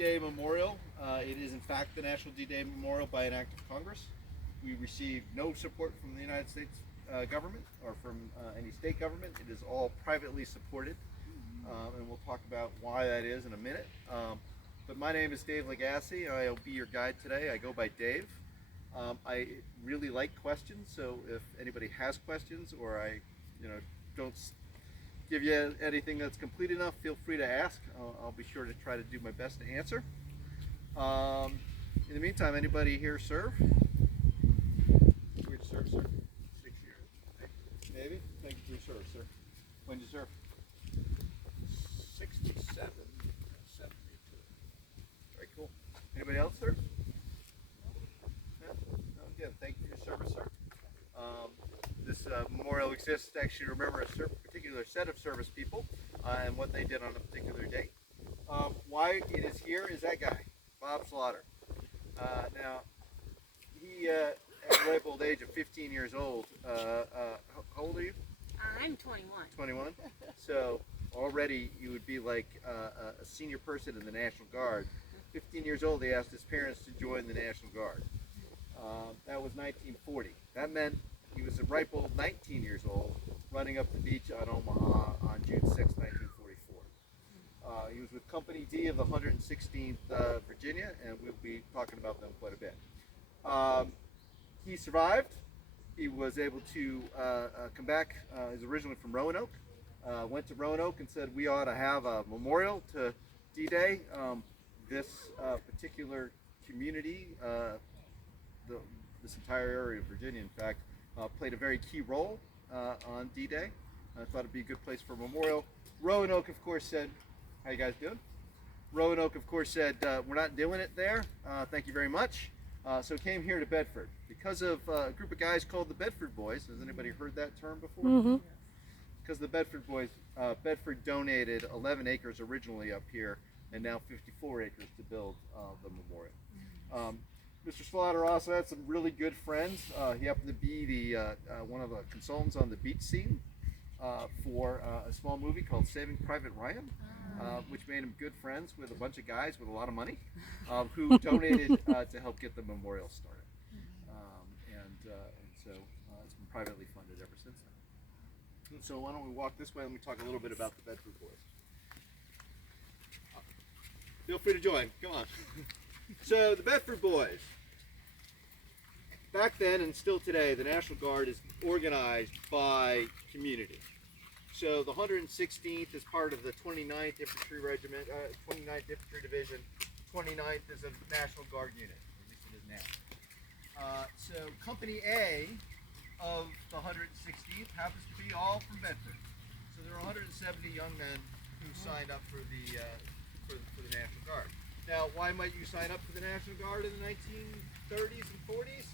D-Day Memorial. It is in fact the National D-Day Memorial by an act of Congress. We received no support from the United States government or from any state government. It is all privately supported, and we'll talk about why that is in a minute. But my name is Dave Legassi. I'll be your guide today. I go by Dave. I really like questions, so if anybody has questions or I don't give you anything that's complete enough, feel free to ask. I'll be sure to try to do my best to answer. In the meantime, anybody here serve? Where'd you serve, sir? 6 years. Maybe? Thank you for your service, sir. When did you serve? 67, 72. Very cool. Anybody else serve? No? No, again, thank you for your service, sir. This memorial exists to actually remember a particular set of service people and what they did on a particular day. Why it is here is that guy, Bob Slaughter. Now, he, at the ripe old age of 15 years old, how old are you? I'm 21. 21? So already you would be like a senior person in the National Guard. 15 years old, he asked his parents to join the National Guard. That was 1940. That meant he was a ripe old 19 years old running up the beach on Omaha on June 6, 1944. He was with Company D of the 116th Virginia, and we'll be talking about them quite a bit. He survived. He was able to come back. He's originally from Roanoke. Went to Roanoke and said, we ought to have a memorial to D-Day. This particular community, this entire area of Virginia, in fact, played a very key role on D-Day. I thought it'd be a good place for a memorial. Roanoke, of course, said, how you guys doing? Roanoke, of course, said, we're not doing it there. Thank you very much. So came here to Bedford because of a group of guys called the Bedford Boys. Has anybody heard that term before? Mm-hmm. Because the Bedford Boys, Bedford donated 11 acres originally up here and now 54 acres to build the memorial. Mr. Slaughter also had some really good friends. He happened to be the one of the consultants on the beach scene for a small movie called Saving Private Ryan, which made him good friends with a bunch of guys with a lot of money who donated to help get the memorial started. And so it's been privately funded ever since then. And so why don't we walk this way and we talk a little bit about the Bedford Boys. Feel free to join. Come on. So the Bedford Boys. Back then and still today, the National Guard is organized by community. So the 116th is part of the 29th Infantry Regiment, 29th Infantry Division. 29th is a National Guard unit, at least it is now. So Company A of the 116th happens to be all from Bedford. So there are 170 young men who signed up for the National Guard. Now, why might you sign up for the National Guard in the 1930s and 40s?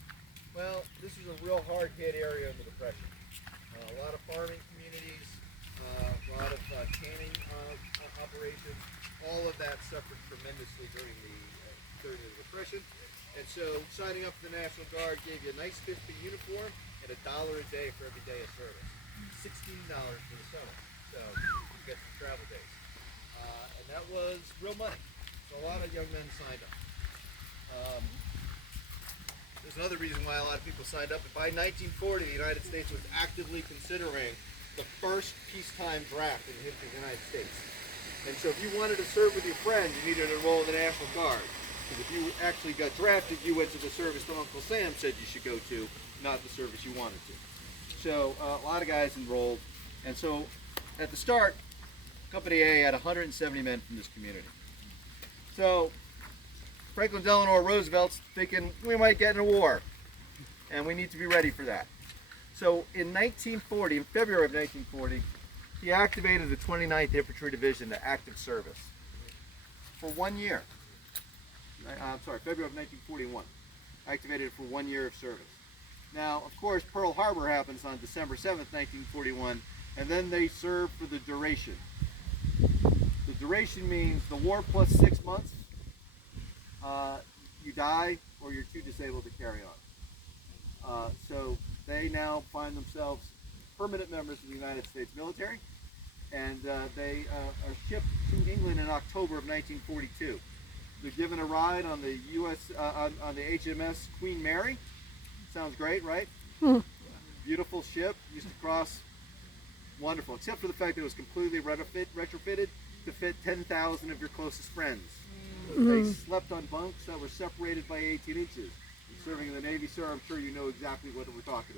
Well, this was a real hard-hit area in the Depression. A lot of farming communities, a lot of canning operations. All of that suffered tremendously during the Depression. And so signing up for the National Guard gave you a nice 50 uniform and $1 a day for every day of service. $16 for the summer. So you get some travel days. And that was real money. So a lot of young men signed up. There's another reason why a lot of people signed up. By 1940, the United States was actively considering the first peacetime draft in the history of the United States. And so if you wanted to serve with your friends, you needed to enroll in the National Guard. Because if you actually got drafted, you went to the service that Uncle Sam said you should go to, not the service you wanted to. So a lot of guys enrolled. And so at the start, Company A had 170 men from this community. So Franklin Delano Roosevelt's thinking we might get in a war, and we need to be ready for that. So in 1940, in February of 1940, he activated the 29th Infantry Division to active service for 1 year. I'm sorry, February of 1941. Activated it for 1 year of service. Now, of course, Pearl Harbor happens on December 7th, 1941, and then they serve for the duration. The duration means the war plus 6 months, you die or you're too disabled to carry on. So they now find themselves permanent members of the United States military, and they are shipped to England in October of 1942. We've given a ride on the on the HMS Queen Mary. Sounds great, right? Beautiful ship. Used to cross. Wonderful, except for the fact that it was completely retrofitted to fit 10,000 of your closest friends. They slept on bunks that were separated by 18 inches. Serving in the Navy, sir, I'm sure you know exactly what we're talking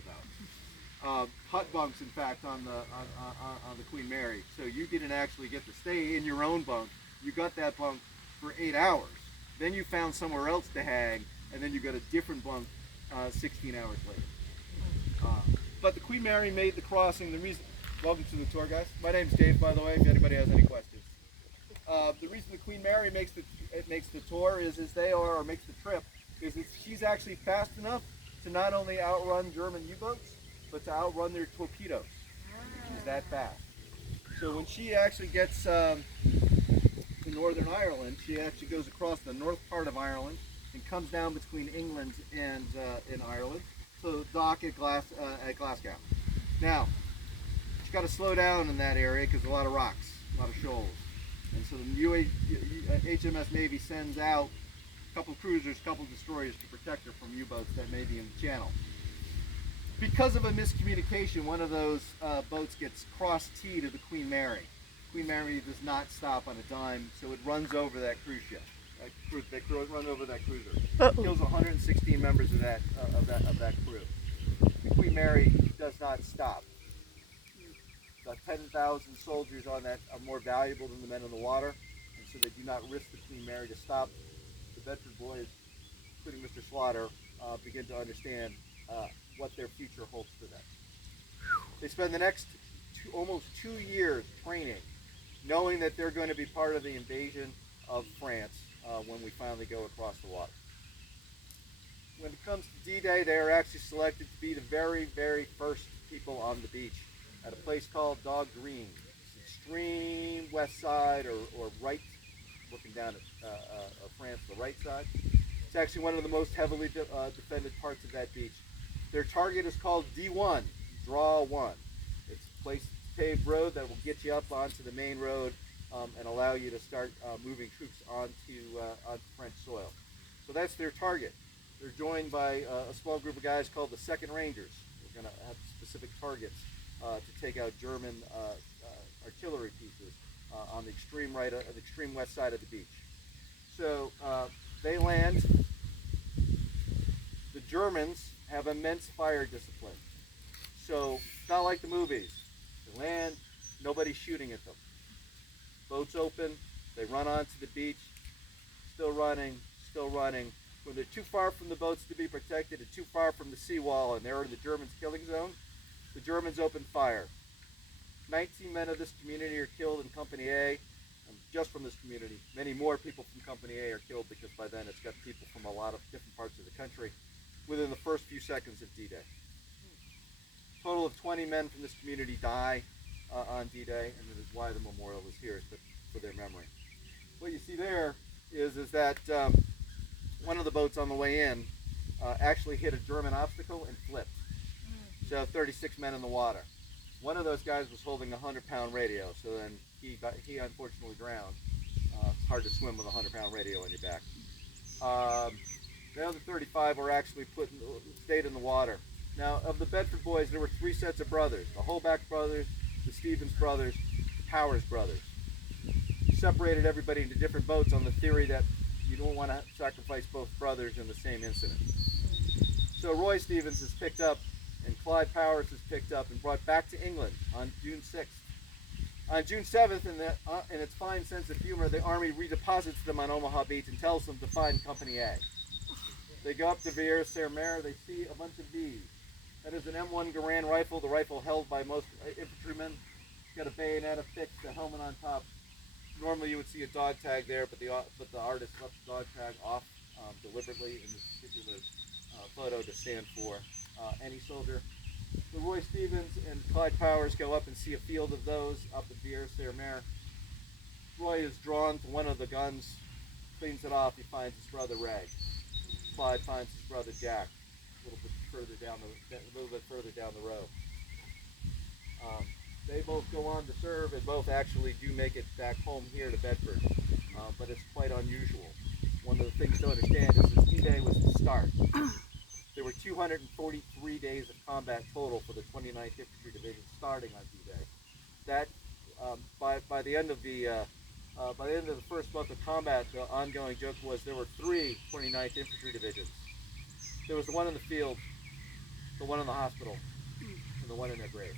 about. Hut bunks, in fact, on the Queen Mary. So you didn't actually get to stay in your own bunk. You got that bunk for 8 hours. Then you found somewhere else to hang, and then you got a different bunk 16 hours later. But the Queen Mary made the crossing. Welcome to the tour, guys. My name's Dave, by the way, if anybody has any questions. The reason the Queen Mary makes the tour is makes the trip, is that she's actually fast enough to not only outrun German U-boats, but to outrun their torpedoes. She's that fast. So when she actually gets to Northern Ireland, she actually goes across the north part of Ireland and comes down between England and in Ireland to dock at Glasgow. Now, she's got to slow down in that area because there's a lot of rocks, a lot of shoals. And so the HMS Navy sends out a couple of cruisers, a couple of destroyers to protect her from U-boats that may be in the channel. Because of a miscommunication, one of those boats gets cross-T to the Queen Mary. Queen Mary does not stop on a dime, so it runs over that cruise ship. Run over that cruiser. Kills 116 members of that crew. The Queen Mary does not stop. The 10,000 soldiers on that are more valuable than the men in the water, and so they do not risk the Queen Mary to stop. The Bedford boys, including Mr. Slaughter, begin to understand what their future holds for them. They spend the next almost 2 years training, knowing that they're going to be part of the invasion of France when we finally go across the water. When it comes to D-Day, they are actually selected to be the very, very first people on the beach at a place called Dog Green. It's extreme west side or right, looking down at France, the right side. It's actually one of the most heavily defended parts of that beach. Their target is called D1, Draw 1. It's a paved road that will get you up onto the main road and allow you to start moving troops onto French soil. So that's their target. They're joined by a small group of guys called the 2nd Rangers. We're going to have specific targets to take out German artillery pieces on the extreme right, the extreme west side of the beach. So they land. The Germans have immense fire discipline. So it's not like the movies. They land, nobody's shooting at them. Boats open, they run onto the beach, still running, still running. When they're too far from the boats to be protected and too far from the seawall and they're in the Germans' killing zone, the Germans open fire. 19 men of this community are killed in Company A, and just from this community. Many more people from Company A are killed because by then it's got people from a lot of different parts of the country within the first few seconds of D-Day. A total of 20 men from this community die on D-Day, and that is why the memorial is here, for their memory. What you see there is that one of the boats on the way in actually hit a German obstacle and flipped. So 36 men in the water. One of those guys was holding a 100-pound radio, so then he unfortunately drowned. It's hard to swim with a 100-pound radio on your back. The other 35 were actually stayed in the water. Now, of the Bedford boys, there were 3 sets of brothers: the Holback brothers, the Stevens brothers, the Powers brothers. Separated everybody into different boats on the theory that you don't want to sacrifice both brothers in the same incident. So Roy Stevens is picked up, and Clyde Powers is picked up and brought back to England on June 6th. On June 7th, in its fine sense of humor, the Army redeposits them on Omaha Beach and tells them to find Company A. They go up to Villers-sur-Mer, they see a bunch of V's. That is an M1 Garand rifle, the rifle held by most infantrymen. It's got a bayonet affixed, a helmet on top. Normally you would see a dog tag there, but the artist left the dog tag off deliberately in this particular photo to stand for any soldier. So Roy Stevens and Clyde Powers go up and see a field of those up at Villers-sur-Mer. Roy is drawn to one of the guns, cleans it off, he finds his brother Ray. Clyde finds his brother Jack a little bit further down the road. They both go on to serve and both actually do make it back home here to Bedford, but it's quite unusual. to understand is this D-Day was the start. There were 243 days of combat total for the 29th Infantry Division starting on D-Day. That by the end of the first month of combat, the ongoing joke was there were 3 29th Infantry Divisions. There was the one in the field, the one in the hospital, and the one in their graves.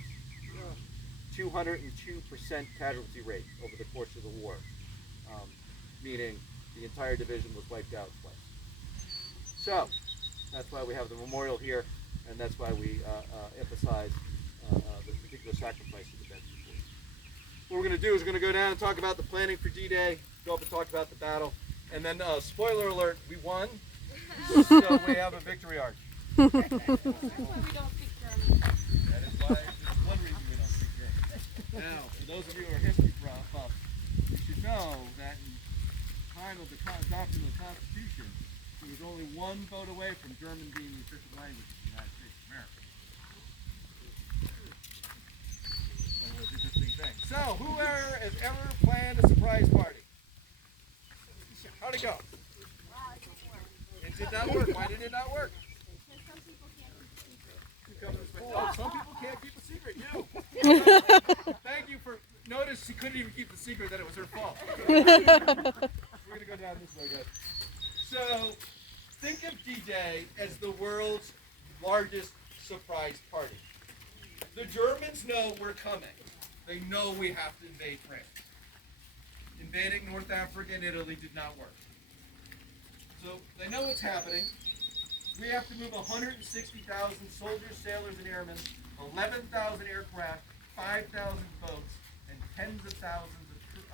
202% casualty rate over the course of the war, meaning the entire division was wiped out twice. So that's why we have the memorial here, and that's why we emphasize the particular sacrifice of the Bedford Force. What we're going to do is we're going to go down and talk about the planning for D-Day, go up and talk about the battle, and then spoiler alert, we won, so we have a victory arch. That's why we don't speak German. That is why, this is one reason we don't speak German. Now, for those of you who are history buffs, you should know that in the time of the adoption of the Constitution, there was only one vote away from German being the official language of the United States of America. One of those interesting things. So, whoever has ever planned a surprise party? How'd it go? It did not work. Why did it not work? Oh, some people can't keep a secret. You. Thank you for notice. She couldn't even keep the secret that it was her fault. We're gonna go down this way, guys. So, think of D-Day as the world's largest surprise party. The Germans know we're coming. They know we have to invade France. Invading North Africa and Italy did not work. So they know what's happening. We have to move 160,000 soldiers, sailors, and airmen, 11,000 aircraft, 5,000 boats, and tens of thousands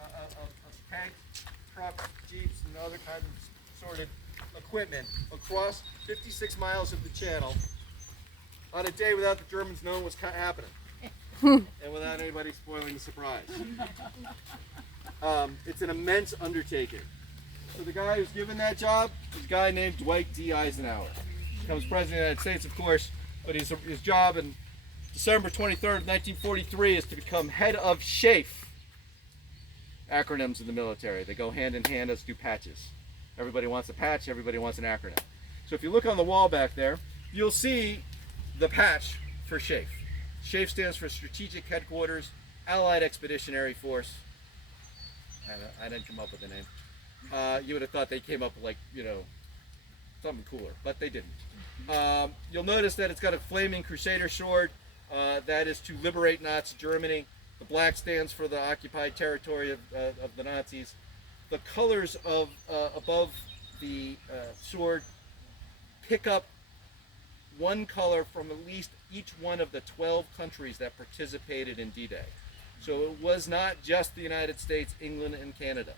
of tanks, trucks, jeeps, and other kinds of sorted equipment across 56 miles of the channel on a day without the Germans knowing what's happening and without anybody spoiling the surprise. It's an immense undertaking. So the guy who's given that job is a guy named Dwight D. Eisenhower. He becomes President of the United States, of course, but his job in December 23rd, 1943 is to become head of SHAEF. Acronyms in the military. They go hand in hand, as do patches. Everybody wants a patch, everybody wants an acronym. So if you look on the wall back there, you'll see the patch for SHAEF. SHAEF stands for Strategic Headquarters, Allied Expeditionary Force. I didn't come up with the name. You would have thought they came up with, like, you know, something cooler, but they didn't. You'll notice that it's got a flaming crusader sword. That is to liberate Nazi Germany. The black stands for the occupied territory of the Nazis. The colors of above the sword pick up one color from at least each one of the 12 countries that participated in D-Day. So it was not just the United States, England, and Canada.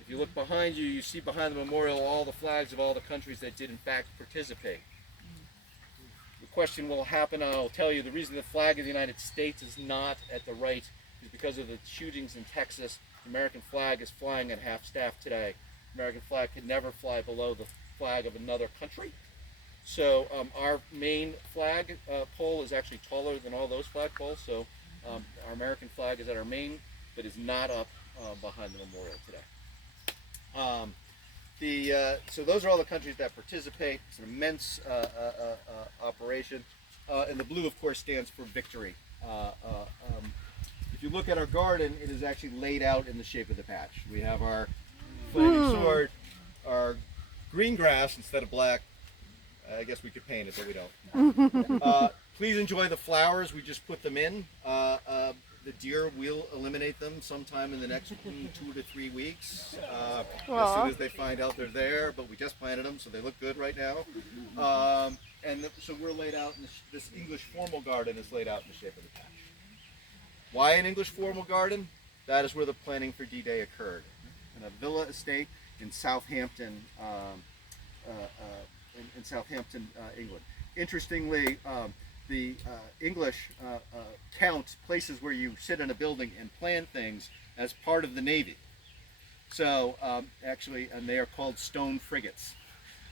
If you look behind you, you see behind the memorial all the flags of all the countries that did in fact participate. The question will happen, I'll tell you, the reason the flag of the United States is not at the right is because of the shootings in Texas. The American flag is flying at half-staff today. The American flag could never fly below the flag of another country. So our main flag pole is actually taller than all those flag poles. So our American flag is at our main, but is not up behind the memorial today. So those are all the countries that participate. It's an immense operation. And the blue, of course, stands for victory. If you look at our garden, it is actually laid out in the shape of the patch. We have our flaming sword, our green grass instead of black. I guess we could paint it, but we don't. Please enjoy the flowers. We just put them in. The deer will eliminate them sometime in the next 2 to 3 weeks, as soon as they find out they're there, but we just planted them, so they look good right now. So we're laid out, in this English formal garden is laid out in the shape of the patch. Why an English formal garden? That is where the planning for D-Day occurred, in a villa estate in Southampton, England. Interestingly, the English count places where you sit in a building and plan things as part of the Navy. So actually, and they are called stone frigates.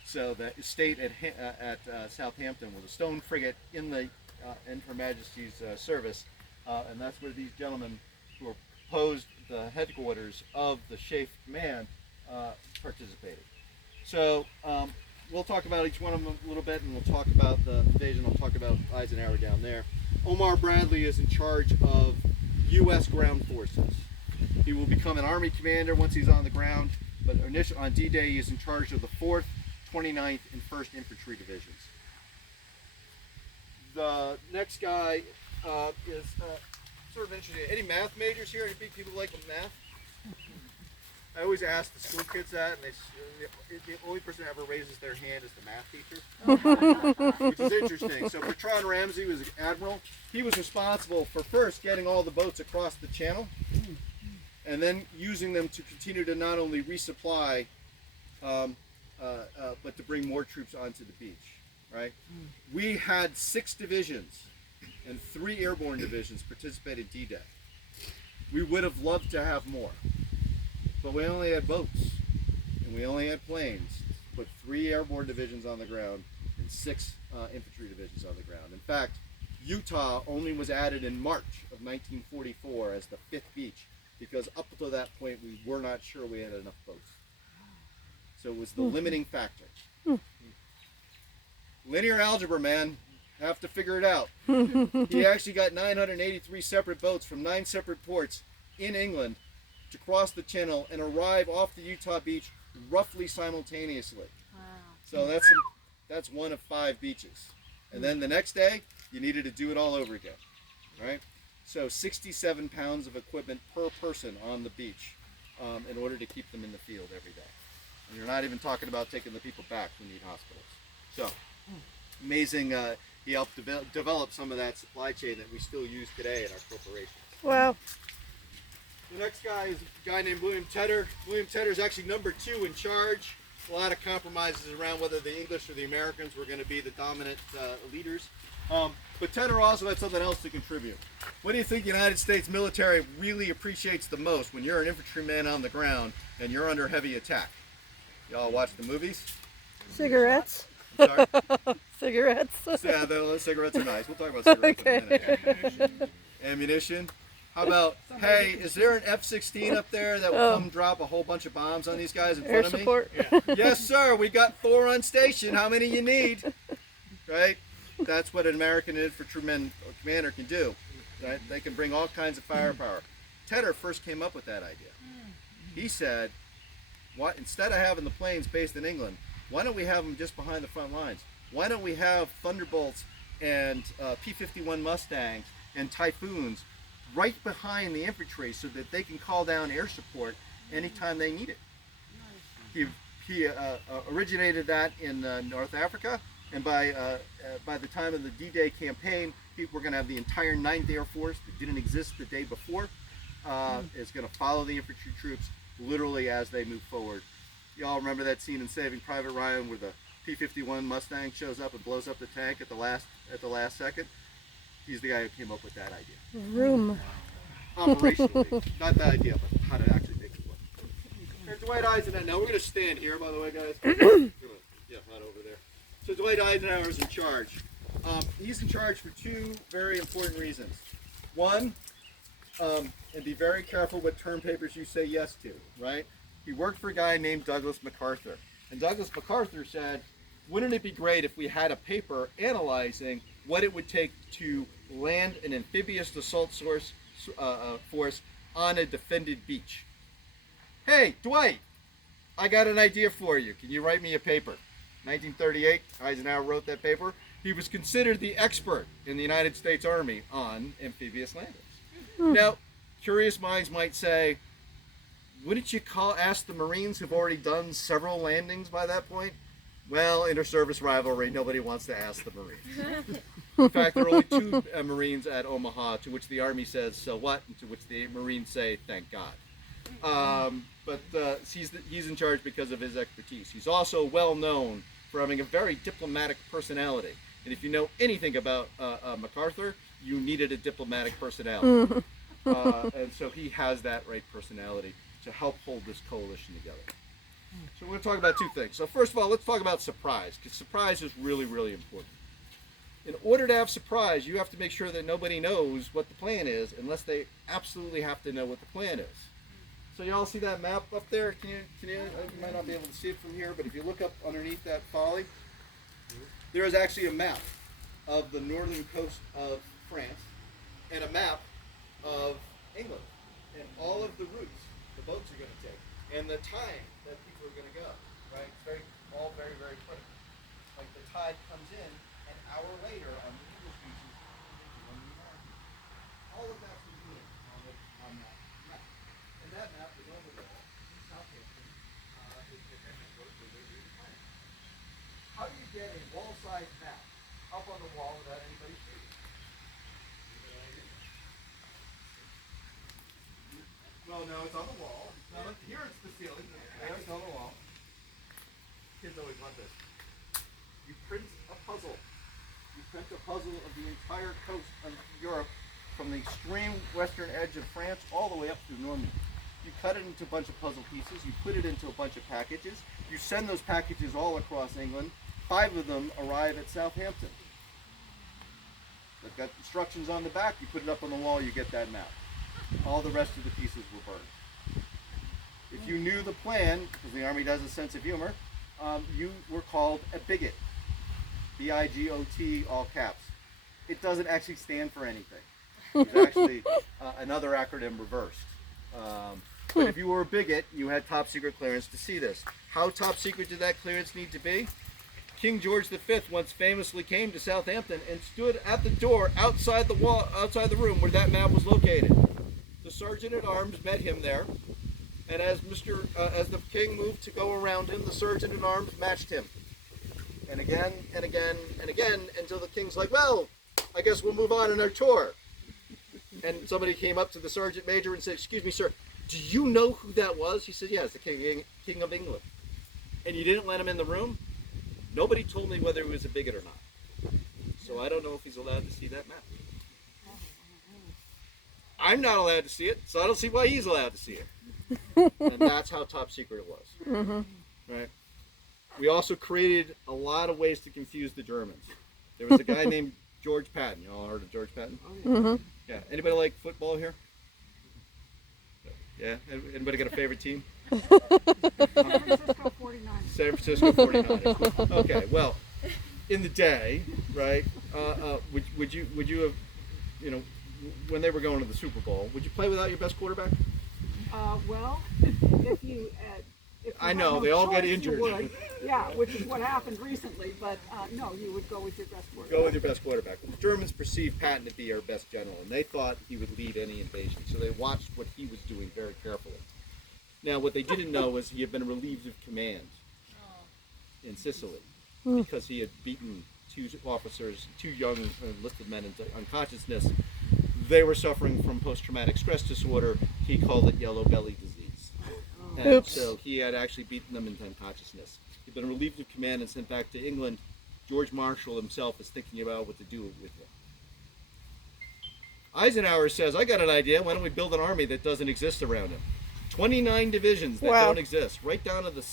So the estate at Southampton was a stone frigate in Her Majesty's service, and that's where these gentlemen who proposed the headquarters of the SHAEF command participated. So we'll talk about each one of them a little bit, and we'll talk about the invasion. I'll talk about Eisenhower down there. Omar Bradley is in charge of U.S. ground forces. He will become an Army commander once he's on the ground, but initially on D-Day he is in charge of the 4th, 29th, and 1st Infantry Divisions. The next guy is sort of interesting. Any math majors here? Any people like math? I always ask the school kids that, and the only person that ever raises their hand is the math teacher, which is interesting. So Bertrand Ramsay was an admiral. He was responsible for first getting all the boats across the channel, and then using them to continue to not only resupply, but to bring more troops onto the beach. Right? We had 6 divisions and 3 airborne divisions participate in D-Day. We would have loved to have more. But we only had boats, and we only had planes. Put 3 airborne divisions on the ground and 6 infantry divisions on the ground. In fact, Utah only was added in March of 1944 as the 5th beach, because up until that point we were not sure we had enough boats. So it was the limiting factor. Linear algebra, man. Have to figure it out. He actually got 983 separate boats from 9 separate ports in England to cross the channel and arrive off the Utah beach roughly simultaneously. Wow. So that's one of 5 beaches. And then the next day, you needed to do it all over again, right? So 67 pounds of equipment per person on the beach in order to keep them in the field every day. And you're not even talking about taking the people back who need hospitals. So amazing. He helped develop some of that supply chain that we still use today in our corporations. Wow. The next guy is a guy named William Tedder. William Tedder is actually number 2 in charge. A lot of compromises around whether the English or the Americans were going to be the dominant leaders. But Tedder also had something else to contribute. What do you think the United States military really appreciates the most when you're an infantryman on the ground and you're under heavy attack? Y'all watch the movies? Cigarettes. I'm sorry? Cigarettes. Yeah, the cigarettes are nice. We'll talk about cigarettes in a minute. Ammunition. How about, hey, is there an F-16 up there that will come drop a whole bunch of bombs on these guys in Air front of support. me? Yeah. Yes, sir. We got 4 on station. How many you need? Right? That's what an American infantryman or commander can do. Right? They can bring all kinds of firepower. Tedder first came up with that idea. He said, "What? Instead of having the planes based in England, why don't we have them just behind the front lines? Why don't we have Thunderbolts and P-51 Mustangs and Typhoons right behind the infantry so that they can call down air support anytime they need it?" He originated that in North Africa, and by the time of the D-Day campaign, we're going to have the entire 9th Air Force that didn't exist the day before is going to follow the infantry troops literally as they move forward. Y'all remember that scene in Saving Private Ryan where the P-51 Mustang shows up and blows up the tank at the last second? He's the guy who came up with that idea. Room. Operationally, not the idea, but how to actually make it work. There's Dwight Eisenhower. Now we're going to stand here, by the way, guys. Yeah, not over there. So Dwight Eisenhower is in charge. He's in charge for 2 very important reasons. One, and be very careful what term papers you say yes to, right? He worked for a guy named Douglas MacArthur. And Douglas MacArthur said, wouldn't it be great if we had a paper analyzing what it would take to land an amphibious assault force on a defended beach? Hey, Dwight, I got an idea for you. Can you write me a paper? 1938, Eisenhower wrote that paper. He was considered the expert in the United States Army on amphibious landings. Now, curious minds might say, wouldn't you ask the Marines who've already done several landings by that point? Well, inter-service rivalry, nobody wants to ask the Marines. In fact, there are only 2 Marines at Omaha, to which the Army says, so what? And to which the Marines say, thank God. But he's in charge because of his expertise. He's also well known for having a very diplomatic personality. And if you know anything about MacArthur, you needed a diplomatic personality. And so he has that right personality to help hold this coalition together. So we're going to talk about 2 things. So first of all, let's talk about surprise, because surprise is really, really important. In order to have surprise, you have to make sure that nobody knows what the plan is unless they absolutely have to know what the plan is. So you all see that map up there? You might not be able to see it from here, but if you look up underneath that folly, there is actually a map of the northern coast of France and a map of England and all of the routes the boats are going to take and the time that people are going to go. Right? It's all very, very quick. Like the tide comes in an hour later on the English beaches, on the American. All of that's included on that map. And that map is on the wall in Southampton. Is the Bedford where they do the plan. How do you get a wall-sized map up on the wall without anybody seeing it? Well, no, it's on the wall. It's not here it's the ceiling. There it's on the wall. Kids always love this. You print a puzzle. You print a puzzle of the entire coast of Europe from the extreme western edge of France all the way up through Normandy. You cut it into a bunch of puzzle pieces. You put it into a bunch of packages. You send those packages all across England. 5 of them arrive at Southampton. They've got instructions on the back. You put it up on the wall, you get that map. All the rest of the pieces were burned. If you knew the plan, because the Army does a sense of humor, you were called a bigot. B-I-G-O-T, all caps. It doesn't actually stand for anything. It's actually another acronym reversed. But if you were a bigot, you had top secret clearance to see this. How top secret did that clearance need to be? King George V once famously came to Southampton and stood at the door outside the wall, outside the room where that map was located. The sergeant at arms met him there, and as the king moved to go around him, the sergeant at arms matched him. And again, and again, and again, until the king's like, well, I guess we'll move on in our tour. And somebody came up to the sergeant major and said, excuse me, sir, do you know who that was? He said, yes, the king of England. And you didn't let him in the room? Nobody told me whether he was a bigot or not. So I don't know if he's allowed to see that map. I'm not allowed to see it, so I don't see why he's allowed to see it. And that's how top secret it was. Mm-hmm. Right? We also created a lot of ways to confuse the Germans. There was a guy named George Patton. You all heard of George Patton? Mm-hmm. Yeah. Anybody like football here? Yeah. Anybody got a favorite team? San Francisco 49ers. San Francisco 49ers. Okay. Well, in the day, right? Would you have, you know, when they were going to the Super Bowl, would you play without your best quarterback? Well, if you I know, had they no all get choice, you injured. would. Yeah, which is what happened recently. But no, you would go with your best quarterback. Go with your best quarterback. The Germans perceived Patton to be our best general, and they thought he would lead any invasion. So they watched what he was doing very carefully. Now, what they didn't know was he had been relieved of command in Sicily because he had beaten 2 officers, 2 young enlisted men into unconsciousness. They were suffering from post-traumatic stress disorder. He called it yellow belly disease. And Oops. so he had actually beaten them into unconsciousness. He'd been relieved of command and sent back to England. George Marshall himself is thinking about what to do with him. Eisenhower says, I got an idea. Why don't we build an army that doesn't exist around him? 29 divisions that Wow. don't exist, right down to the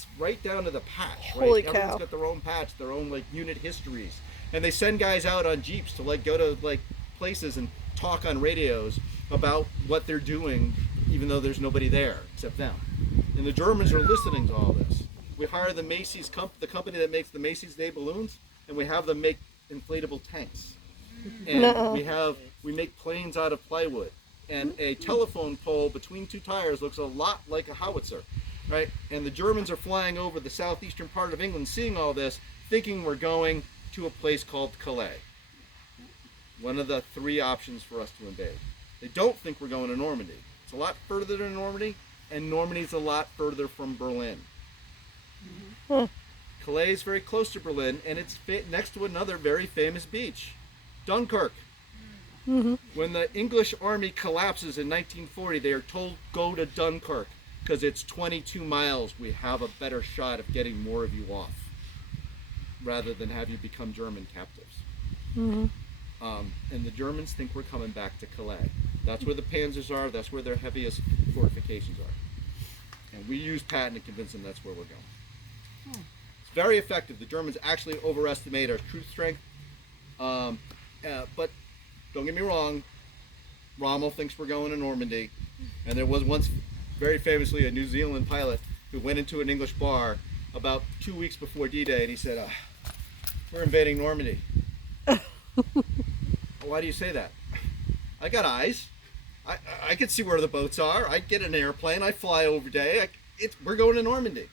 patch. Holy Right? Everyone's cow. got their own patch, their own like unit histories, and they send guys out on jeeps to like go to like places and talk on radios about what they're doing, even though there's nobody there except them. And the Germans are listening to all this. We hire the Macy's the company that makes the Macy's Day balloons, and we have them make inflatable tanks. And Nuh-uh. we make planes out of plywood. And a telephone pole between 2 tires looks a lot like a howitzer, right? And the Germans are flying over the southeastern part of England, seeing all this, thinking we're going to a place called Calais. One of the 3 options for us to invade. They don't think we're going to Normandy. It's a lot further than Normandy, and Normandy's a lot further from Berlin. Calais is very close to Berlin, and it's next to another very famous beach, Dunkirk. When the English army collapses in 1940, they are told, go to Dunkirk, because it's 22 miles. We have a better shot of getting more of you off, rather than have you become German captives. And the Germans think we're coming back to Calais. That's where the panzers are. That's where their heaviest fortifications are. And we use Patton to convince them that's where we're going. It's very effective. The Germans actually overestimate our truth strength. But don't get me wrong, Rommel thinks we're going to Normandy. And there was once very famously a New Zealand pilot who went into an English bar about 2 weeks before D-Day, and he said, "We're invading Normandy." Why do you say that? I got eyes. I can see where the boats are. I get an airplane. I fly over day. We're going to Normandy.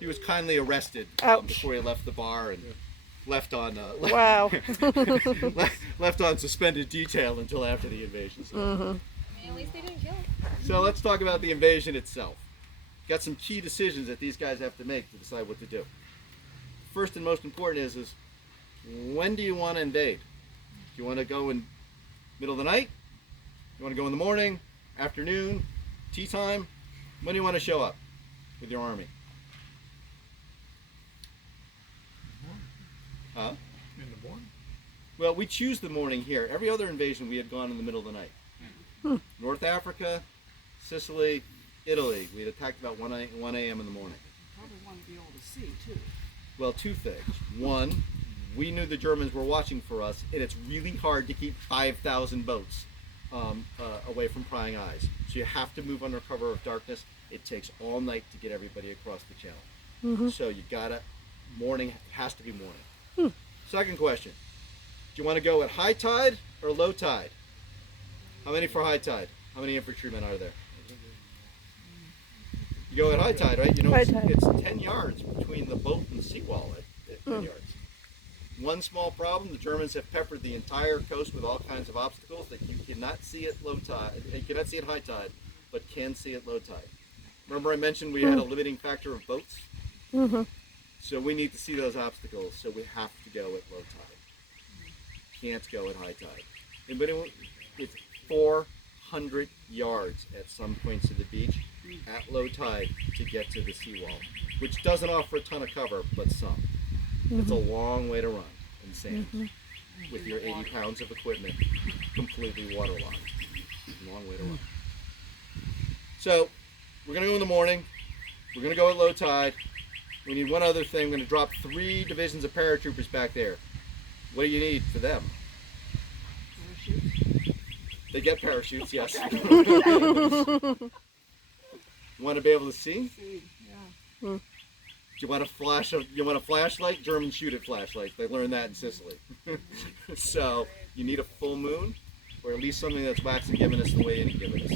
He was kindly arrested before he left the bar and left on Wow. left on suspended detail until after the invasion. At least they didn't kill him. So let's talk about the invasion itself. Got some key decisions that these guys have to make to decide what to do. First and most important is when do you want to invade? Do you want to go in middle of the night? You want to go in the morning, afternoon, tea time? When do you want to show up with your army? Huh? In the morning? Well, we choose the morning here. Every other invasion we had gone in the middle of the night. North Africa, Sicily, Italy. We had attacked about 1 a.m. in the morning. Probably want to be able to see too. Well, two things. One, we knew the Germans were watching for us, and it's really hard to keep 5,000 boats away from prying eyes. So you have to move under cover of darkness. It takes all night to get everybody across the channel. So you gotta, morning has to be morning. Second question, do you want to go at high tide or low tide? How many for high tide? How many infantrymen are there? You go at high tide, right? You know, it's 10 yards between the boat and the seawall at 10 yards. One small problem, the Germans have peppered the entire coast with all kinds of obstacles that you cannot see at low tide. You cannot see at high tide, but can see at low tide. Remember I mentioned we had a limiting factor of boats? So we need to see those obstacles, so we have to go at low tide. Can't go at high tide. Anybody? It's 400 yards at some points of the beach at low tide to get to the seawall, which doesn't offer a ton of cover, but some. It's a long way to run in sand with your 80 pounds of equipment completely waterlogged. Long way to run. So we're going to go in the morning. We're going to go at low tide. We need one other thing. We're going to drop 3 divisions of paratroopers back there. What do you need for them? Parachutes. They get parachutes, yes. You want to be able to see? See, yeah. Do you want a flashlight? Germans shoot at flashlights. They learned that in Sicily. So you need a full moon, or at least something that's waxing giving us the way it's giving us.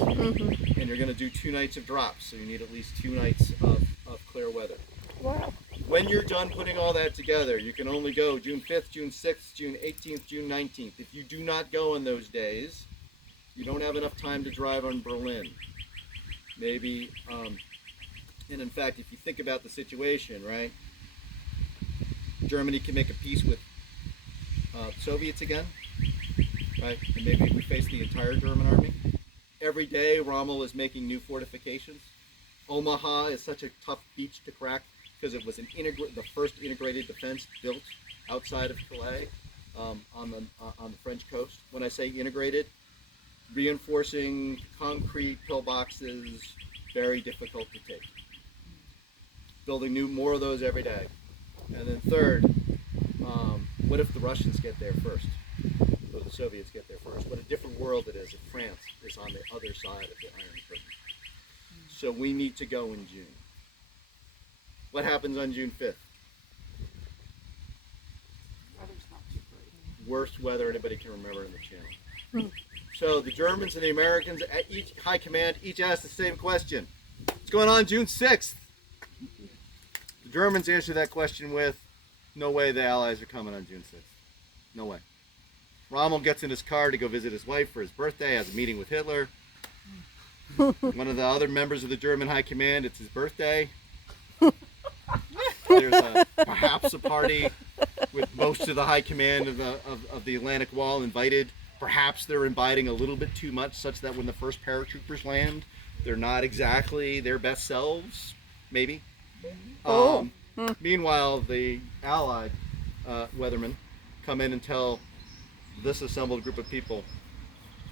And you're going to do 2 nights of drops, so you need at least 2 nights of clear weather. Wow. When you're done putting all that together, you can only go June 5th, June 6th, June 18th, June 19th. If you do not go on those days, you don't have enough time to drive on Berlin. Maybe, and in fact, if you think about the situation, right? Germany can make a peace with Soviets again, right? And maybe we face the entire German army. Every day, Rommel is making new fortifications. Omaha is such a tough beach to crack because it was the first integrated defense built outside of Calais on the French coast. When I say integrated, reinforcing concrete pillboxes, very difficult to take. Building more of those every day. And then third, what if the Russians get there first? Or the Soviets get there first? What a different world it is if France is on the other side of the Iron Curtain. So we need to go in June. What happens on June 5th? Weather's not too great. Worst weather anybody can remember in the channel. So the Germans and the Americans at each high command each ask the same question. What's going on June 6th? The Germans answer that question with, no way the Allies are coming on June 6th. No way. Rommel gets in his car to go visit his wife for his birthday, has a meeting with Hitler. One of the other members of the German high command, it's his birthday. There's perhaps a party with most of the high command of the Atlantic Wall invited. Perhaps they're inviting a little bit too much, such that when the first paratroopers they're not exactly their best selves, maybe. Meanwhile, the Allied weathermen come in and tell this assembled group of people,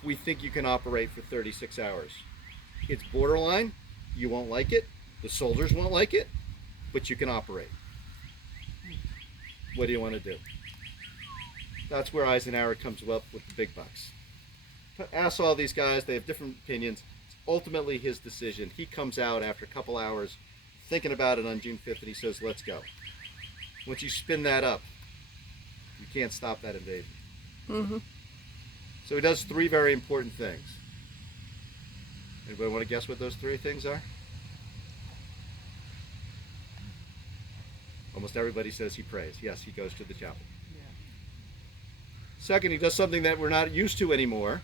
we think you can operate for 36 hours. It's borderline, you won't like it, the soldiers won't like it, but you can operate. What do you want to do? That's where Eisenhower comes up with the big bucks. Ask all these guys, they have different opinions. It's ultimately his decision. He comes out after a couple hours thinking about it on June 5th and he says, let's go. Once you spin that up, you can't stop that invasion. Mm-hmm. So he does three very important things. Anybody want to guess what those three things are? Almost everybody says he prays. Yes, he goes to the chapel. Second, he does something that we're not used to anymore,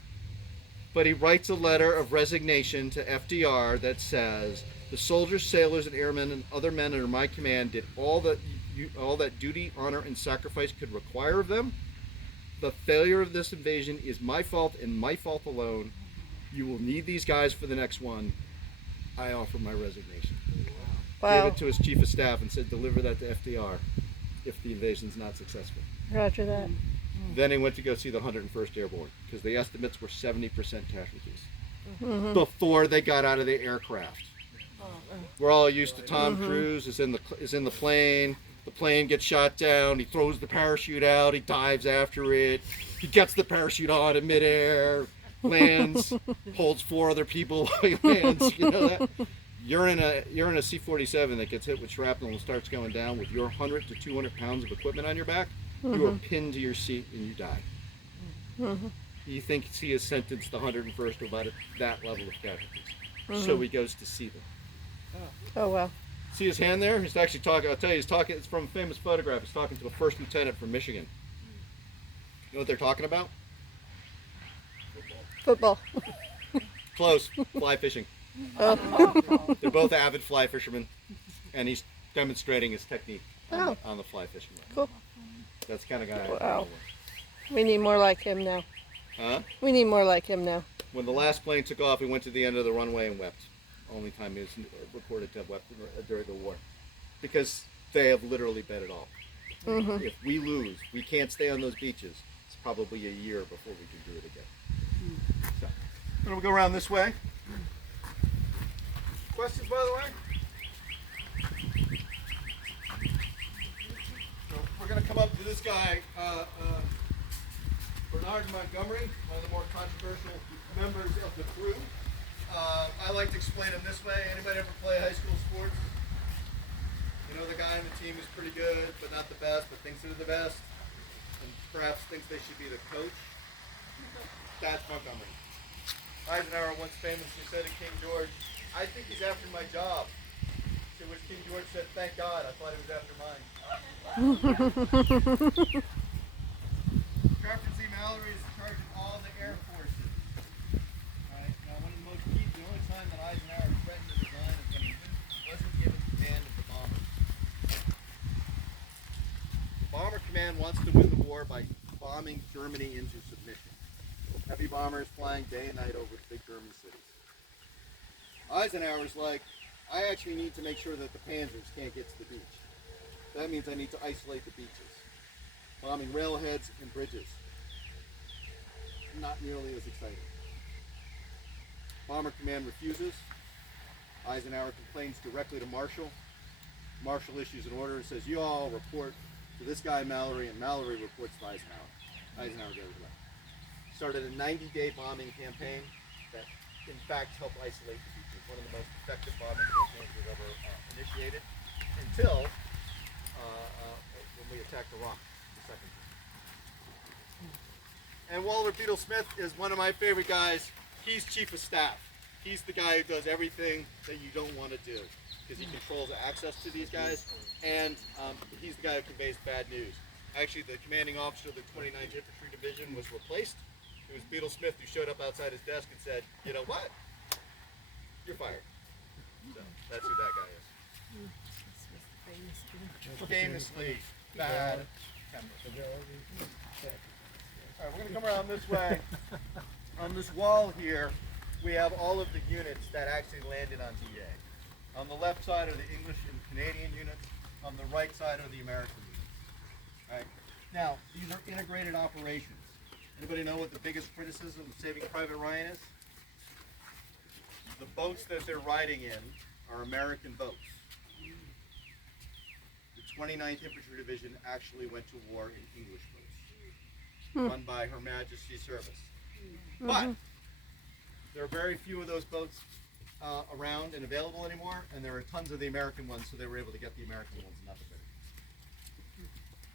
but he writes a letter of resignation to FDR that says, the soldiers, sailors, and airmen and other men under my command did all that duty, honor, and sacrifice could require of them. The failure of this invasion is my fault and my fault alone. You will need these guys for the next one. I offer my resignation. Wow. Gave it to his chief of staff and said, deliver that to FDR if the invasion's not successful. Roger that. Then he went to go see the 101st Airborne because the estimates were 70% casualties Mm-hmm. before they got out of the aircraft. We're all used to Tom Cruise is in the plane. The plane gets shot down. He throws the parachute out. He dives after it. He gets the parachute on in midair, lands, holds four other people while he lands. You know that. You're in a C-47 that gets hit with shrapnel and starts going down with your 100 to 200 pounds of equipment on your back. You are pinned to your seat and you die. Mm-hmm. You think he is sentenced the 101st to about that level of casualties. So he goes to see them. Oh, wow. See his hand there? He's actually talking. I'll tell you, he's talking. It's from a famous photograph. He's talking to a first lieutenant from Michigan. You know what they're talking about? Football. Close. Fly fishing. Oh. They're both avid fly fishermen, and he's demonstrating his technique on the fly fishing line. Cool. That's the kind of guy. I Wow. follow. We need more like him now. Huh? We need more like him now. When the last plane took off, he went to the end of the runway and wept. Only time he was recorded to have wept during the war, because they have literally bet it all. If we lose, we can't stay on those beaches. It's probably a year before we can do it again. So, I'm gonna go around this way. Questions, by the way? So we're gonna come up to this guy, Bernard Montgomery, one of the more controversial members of the crew. I like to explain him this way. Anybody ever play high school sports? You know, the guy on the team is pretty good, but not the best, but thinks they're the best, and perhaps thinks they should be the coach. That's Montgomery. Eisenhower once famously said to King George, I think he's after my job. To which King George said, thank God, I thought he was after mine. Captain Z. Mallory is in charge of all the air forces. Right? Now, one of the only time that Eisenhower threatened to resign is when he wasn't given command of the bomber. The bomber command wants to win the war by bombing Germany into submission. Heavy bombers flying day and night over big German cities. Eisenhower's like, I actually need to make sure that the panzers can't get to the beach. That means I need to isolate the beaches. Bombing railheads and bridges. Not nearly as exciting. Bomber Command refuses. Eisenhower complains directly to Marshall. Marshall issues an order and says, you all report to this guy Mallory, and Mallory reports to Eisenhower. Eisenhower goes away. Started a 90-day bombing campaign that, in fact, helped isolate the beaches. One of the most effective bombing campaigns we've ever initiated, until when we attacked Iraq the second time. And Walter Beetle Smith is one of my favorite guys. He's chief of staff. He's the guy who does everything that you don't want to do, because he controls access to these guys, and he's the guy who conveys bad news. Actually, the commanding officer of the 29th Infantry Division was replaced. It was Beetle Smith who showed up outside his desk and said, you know what? You're fired. So that's who that guy is. Famously bad temper. All right, we're going to come around this way. On this wall here, we have all of the units that actually landed on DA. On the left side are the English and Canadian units. On the right side are the American units. All right. Now, these are integrated operations. Anybody know what the biggest criticism of Saving Private Ryan is? The boats that they're riding in are American boats. The 29th Infantry Division actually went to war in English boats, run by Her Majesty's Service. But There are very few of those boats around and available anymore, and there are tons of the American ones, so they were able to get the American ones, not the British.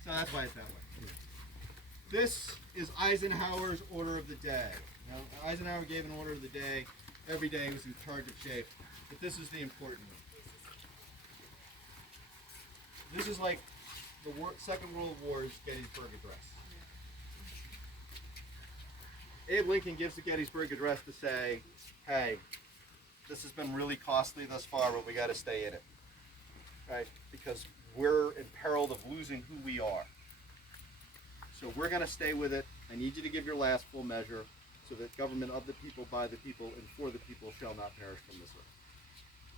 So that's why it's that way. This is Eisenhower's order of the day. Now, Eisenhower gave an order of the day. Every day he was in charge of shape. But this is the important one. This is like the Second World War's Gettysburg Address. Abe Lincoln gives the Gettysburg Address to say, hey, this has been really costly thus far, but we got to stay in it, right? Because we're in peril of losing who we are. So we're going to stay with it. I need you to give your last full measure so that government of the people, by the people, and for the people shall not perish from this earth.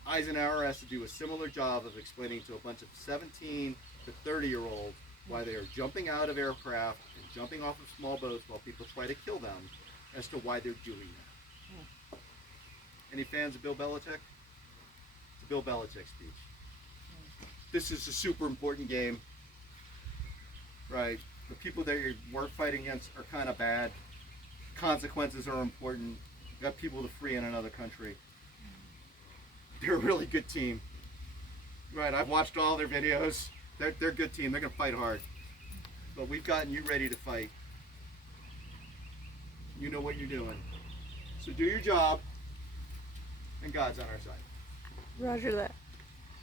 Eisenhower has to do a similar job of explaining to a bunch of 17 to 30-year-olds why they are jumping out of aircraft and jumping off of small boats while people try to kill them as to why they're doing that. Any fans of Bill Belichick? It's a Bill Belichick speech. This is a super important game, right? The people that you're fighting against are kind of bad. Consequences are important. You've got people to free in another country. They're a really good team. Right, I've watched all their videos. They're a good team. They're going to fight hard. But we've gotten you ready to fight. You know what you're doing. So do your job, and God's on our side. Roger that.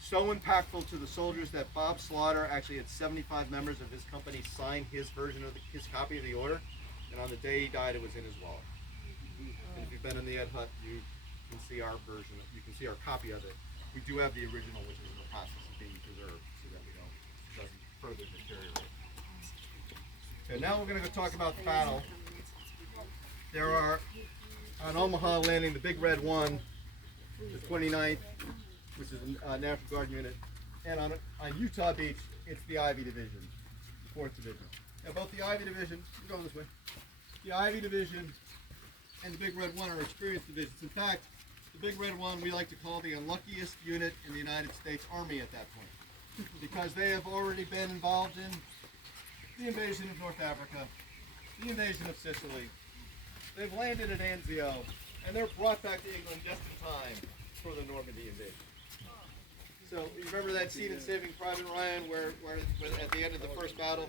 So impactful to the soldiers that Bob Slaughter actually had 75 members of his company sign his version of his copy of the order, and on the day he died, it was in his wallet. And if you've been in the Ed Hut, you can see our version. You can see our copy of it. We do have the original, which is in the process of being preserved, so that it doesn't further deteriorate. Okay, now we're going to go talk about the battle. There are on Omaha landing the Big Red One, the 29th, which is a National Guard unit, and on Utah Beach, it's the Ivy Division, the 4th Division. Now both the Ivy Division, we're going this way, the Ivy Division and the Big Red One are experienced divisions. In fact, the Big Red One we like to call the unluckiest unit in the United States Army at that point, because they have already been involved in the invasion of North Africa, the invasion of Sicily. They've landed at Anzio, and they're brought back to England just in time for the Normandy invasion. So you remember that scene in Saving Private Ryan where at the end of the first battle,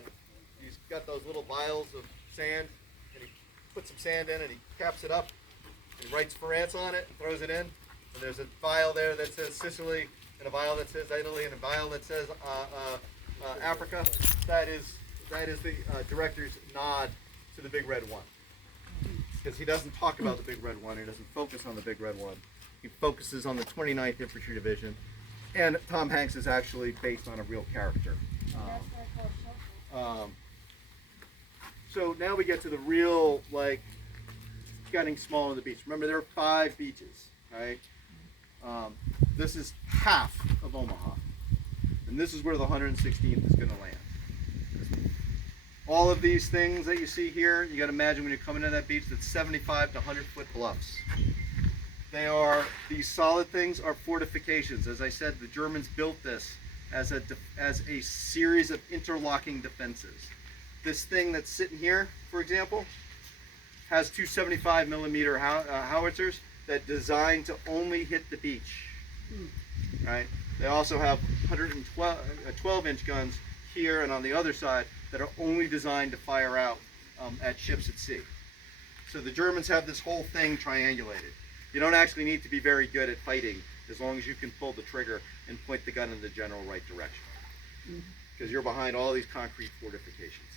he's got those little vials of sand, and he puts some sand in and he caps it up, and he writes France on it and throws it in. And there's a vial there that says Sicily, and a vial that says Italy, and a vial that says Africa. That is the director's nod to the Big Red One. Because he doesn't talk about the Big Red One, he doesn't focus on the Big Red One. He focuses on the 29th Infantry Division. And Tom Hanks is actually based on a real character. So now we get to the real, like, getting small on the beach. Remember, there are 5 beaches, right? This is half of Omaha. And this is where the 116th is going to land. All of these things that you see here, you got to imagine when you're coming to that beach, that's 75 to 100 foot bluffs. They are, these solid things are fortifications. As I said, the Germans built this as a series of interlocking defenses. This thing that's sitting here, for example, has 275 millimeter howitzers that designed to only hit the beach. Right? They also have 12-inch guns here and on the other side that are only designed to fire out at ships at sea. So the Germans have this whole thing triangulated. You don't actually need to be very good at fighting as long as you can pull the trigger and point the gun in the general right direction. Because you're behind all these concrete fortifications.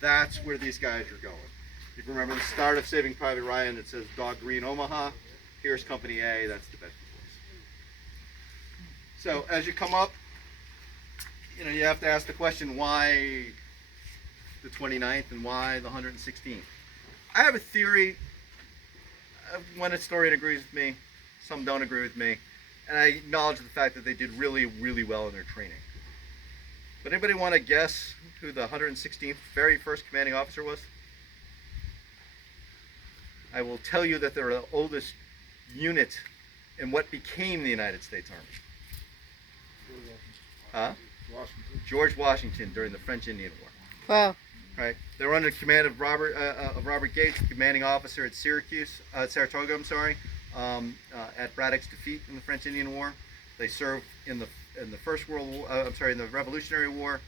That's where these guys are going. If you remember the start of Saving Private Ryan, it says Dog Green Omaha. Here's Company A, that's the Bedford boys. So as you come up, you have to ask the question, why the 29th and why the 116th? I have a theory. One historian agrees with me, some don't agree with me, and I acknowledge the fact that they did really, really well in their training. But anybody want to guess who the 116th very first commanding officer was? I will tell you that they're the oldest unit in what became the United States Army. George Washington during the French Indian War. Wow. Right? They were under the command of Robert Gates, the commanding officer at Saratoga. I'm sorry, at Braddock's defeat in the French Indian War. They served in the First World War. In the Revolutionary War.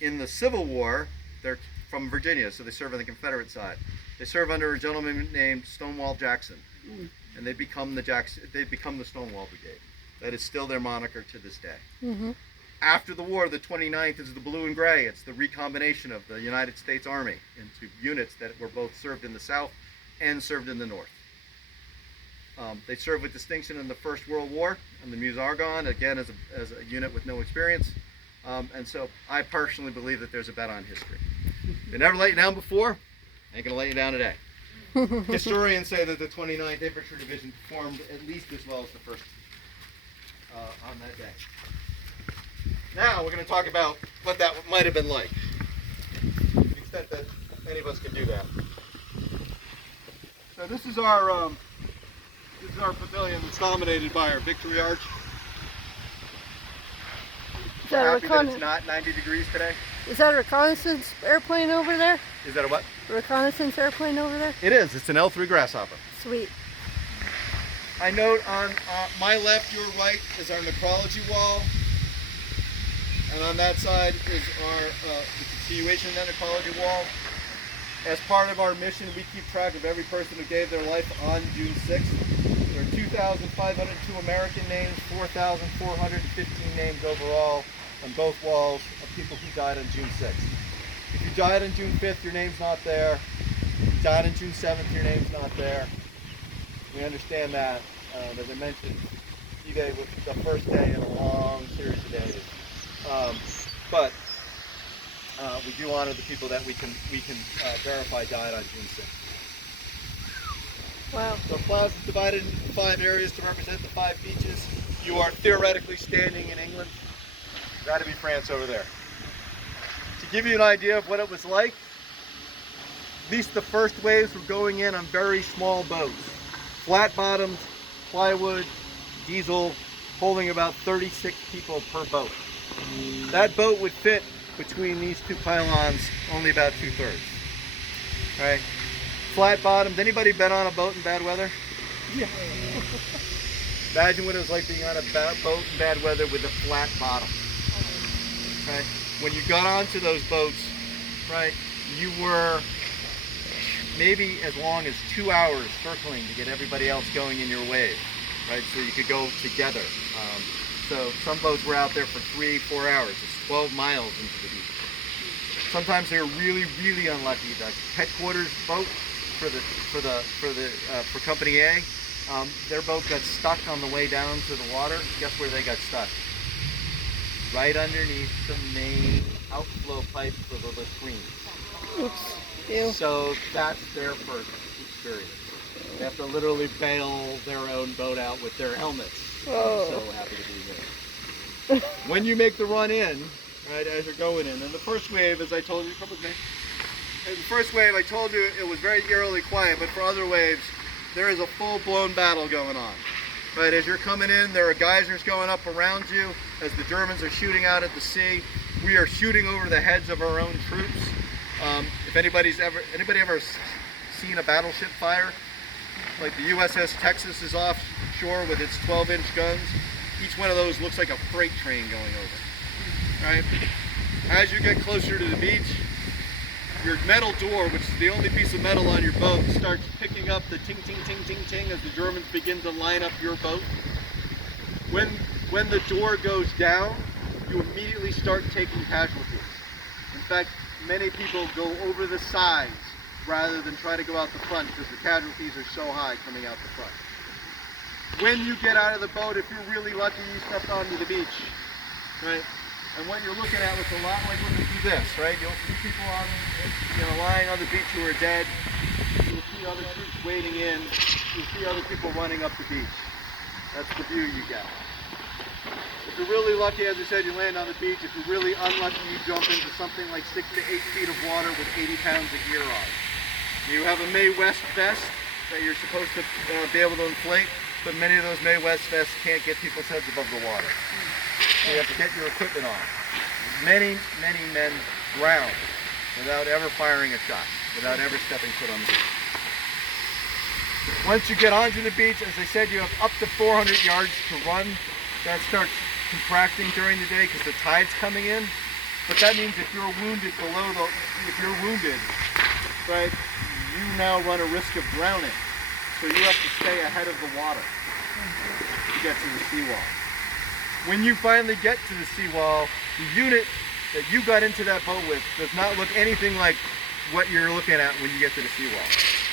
In the Civil War, they're from Virginia, so they serve on the Confederate side. They serve under a gentleman named Stonewall Jackson, and they become the Stonewall Brigade. That is still their moniker to this day. Mm-hmm. After the war, the 29th is the blue and gray. It's the recombination of the United States Army into units that were both served in the South and served in the North. They served with distinction in the First World War on the Meuse Argonne, again as a unit with no experience. And so I personally believe that there's a bet on history. They never let you down before, ain't gonna let you down today. Historians say that the 29th Infantry Division performed at least as well as the 1st on that day. Now we're going to talk about what that might have been like, to the extent that any of us can do that. So this is our pavilion that's dominated by our Victory Arch. Is that, Happy that it's not 90 degrees today. is that a reconnaissance airplane over there? Is that a what? Reconnaissance airplane over there? It is. It's an L3 Grasshopper. Sweet. I note on my left, your right, is our necrology wall. And on that side is the continuation of that necrology wall. As part of our mission, we keep track of every person who gave their life on June 6th. There are 2,502 American names, 4,415 names overall on both walls of people who died on June 6th. If you died on June 5th, your name's not there. If you died on June 7th, your name's not there. We understand that. As I mentioned, D-Day was the first day in a long series of days. But we do honor the people that we can verify died on June 6th. Wow. So Plaza is divided into 5 areas to represent the 5 beaches. You are theoretically standing in England. Got to be France over there. To give you an idea of what it was like, at least the first waves were going in on very small boats. Flat bottomed, plywood, diesel, holding about 36 people per boat. That boat would fit between these 2 pylons only about 2/3. Right? Flat bottomed. Anybody been on a boat in bad weather? Yeah. Imagine what it was like being on a boat in bad weather with a flat bottom. Right? When you got onto those boats, right, you were maybe as long as 2 hours circling to get everybody else going in your wave, right? So you could go together. So some boats were out there for 3-4 hours. It's 12 miles into the beach. Sometimes they were really, really unlucky. The headquarters boat for Company A, their boat got stuck on the way down to the water. Guess where they got stuck? Right underneath the main outflow pipe for the latrines. Oops. Ew. So that's their first experience. They have to literally bail their own boat out with their helmets. Whoa. I'm so happy to be here. When you make the run in, right, as you're going in, and the first wave, as I told you, come with me. In the first wave, I told you it was very eerily quiet, but for other waves, there is a full-blown battle going on. Right, as you're coming in, there are geysers going up around you. As the Germans are shooting out at the sea, we are shooting over the heads of our own troops. If anybody ever seen a battleship fire, like the USS Texas is offshore with its 12-inch guns, each one of those looks like a freight train going over. Right? As you get closer to the beach, your metal door, which is the only piece of metal on your boat, starts picking up the ting, ting, ting, ting, ting as the Germans begin to line up your boat. When the door goes down, you immediately start taking casualties. In fact, many people go over the sides rather than try to go out the front because the casualties are so high coming out the front. When you get out of the boat, if you're really lucky, you stepped onto the beach, right? And what you're looking at looks a lot like looking through this, right? You'll see people lying on the beach who are dead. You'll see other troops wading in. You'll see other people running up the beach. That's the view you get. If you're really lucky, as I said, you land on the beach. If you're really unlucky, you jump into something like 6 to 8 feet of water with 80 pounds of gear on. You have a Mae West vest that you're supposed to be able to inflate, but many of those Mae West vests can't get people's heads above the water. So you have to get your equipment on. Many, many men drowned without ever firing a shot, without ever stepping foot on the beach. Once you get onto the beach, as I said, you have up to 400 yards to run. That starts contracting during the day because the tide's coming in. But that means if you're wounded right, you now run a risk of drowning. So you have to stay ahead of the water to get to the seawall. When you finally get to the seawall, the unit that you got into that boat with does not look anything like what you're looking at when you get to the seawall.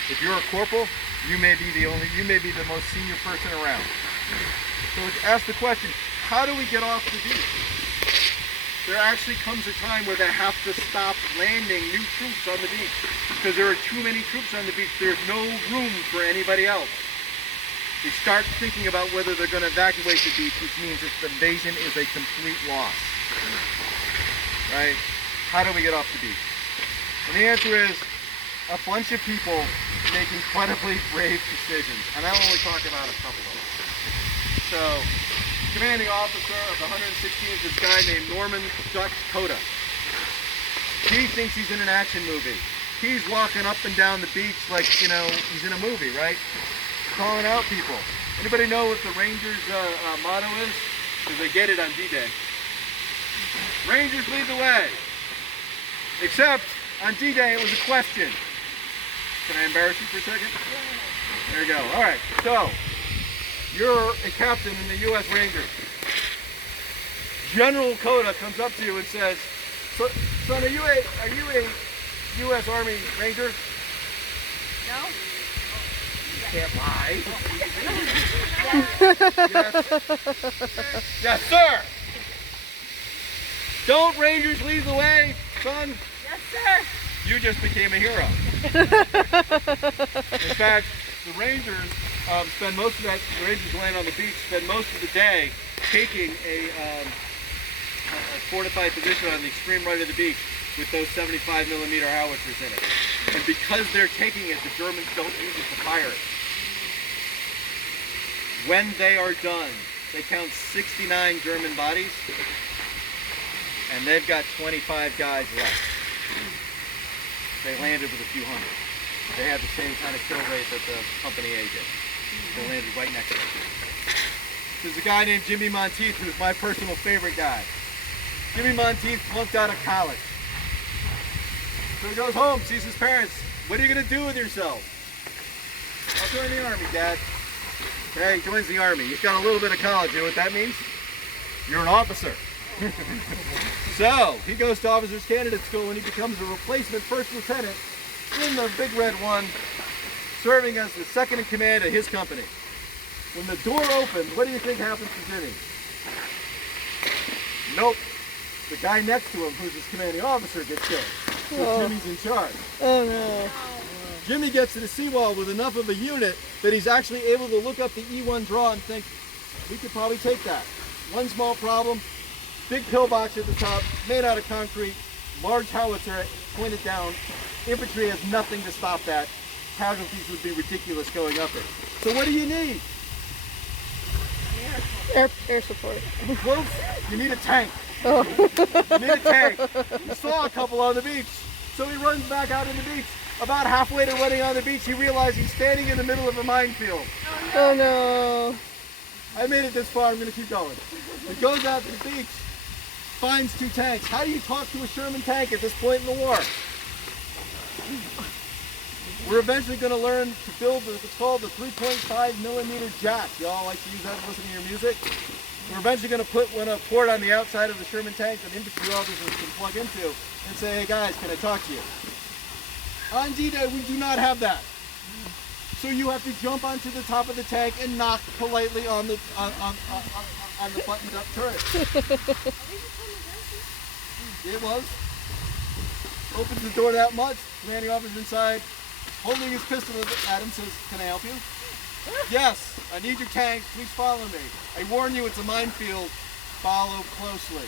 If you're a corporal, you may be the most senior person around. So let's ask the question, how do we get off the beach? There actually comes a time where they have to stop landing new troops on the beach because there are too many troops on the beach. There's no room for anybody else. They start thinking about whether they're going to evacuate the beach, which means that the invasion is a complete loss. Right? How do we get off the beach? And the answer is a bunch of people make incredibly brave decisions. And I'll only talk about a couple of them. So, commanding officer of the 116th is a guy named Norman Dutch Coda. He thinks he's in an action movie. He's walking up and down the beach like, you know, he's in a movie, right? Calling out people. Anybody know what the Rangers' motto is? Because they get it on D-Day. Rangers lead the way. Except on D-Day it was a question. Can I embarrass you for a second? There you go. All right. So you're a captain in the U.S. Rangers. General Coda comes up to you and says, "Son, are you a U.S. Army Ranger?" No? Can't lie. Yes. Yes, sir. Don't Rangers lead the way, son? Yes, sir. You just became a hero. In fact, the Rangers spend most of that. The Rangers land on the beach, spend most of the day taking a fortified position on the extreme right of the beach with those 75mm howitzers in it. And because they're taking it, the Germans don't use it to fire it. When they are done, they count 69 German bodies, and they've got 25 guys left. They landed with a few hundred. They had the same kind of kill rate that the Company A did. They landed right next to them. There's a guy named Jimmy Monteith, who's my personal favorite guy. Jimmy Monteith flunked out of college. So he goes home, sees his parents. What are you going to do with yourself? I'll join the Army, Dad. Okay, he joins the Army. He's got a little bit of college. You know what that means? You're an officer. So he goes to Officers Candidate School and he becomes a replacement first lieutenant in the Big Red One, serving as the second in command of his company. When the door opens, what do you think happens to Jimmy? Nope. The guy next to him, who's his commanding officer, gets killed. So Jimmy's in charge. Oh no. Jimmy gets to the seawall with enough of a unit that he's actually able to look up the E1 draw and think, we could probably take that. One small problem, big pillbox at the top, made out of concrete, large howitzer pointed down. Infantry has nothing to stop that. Casualties would be ridiculous going up it. So what do you need? Air support. Close, you need a tank. Oh. You need a tank. We saw a couple on the beach. So he runs back out on the beach. About halfway to running on the beach, he realizes he's standing in the middle of a minefield. Oh no. I made it this far, I'm going to keep going. He goes out to the beach, finds two tanks. How do you talk to a Sherman tank at this point in the war? We're eventually going to learn to build what's called the 3.5mm jack. Y'all like to use that to listen to your music? We're eventually going to put a port on the outside of the Sherman tank that infantry officers can plug into and say, hey guys, can I talk to you? On D-Day, we do not have that. So you have to jump onto the top of the tank and knock politely on the buttoned up turret. It was. Opens the door that much, commanding officer inside, holding his pistol at him, says, can I help you? Yes, I need your tanks, please follow me. I warn you, it's a minefield, follow closely.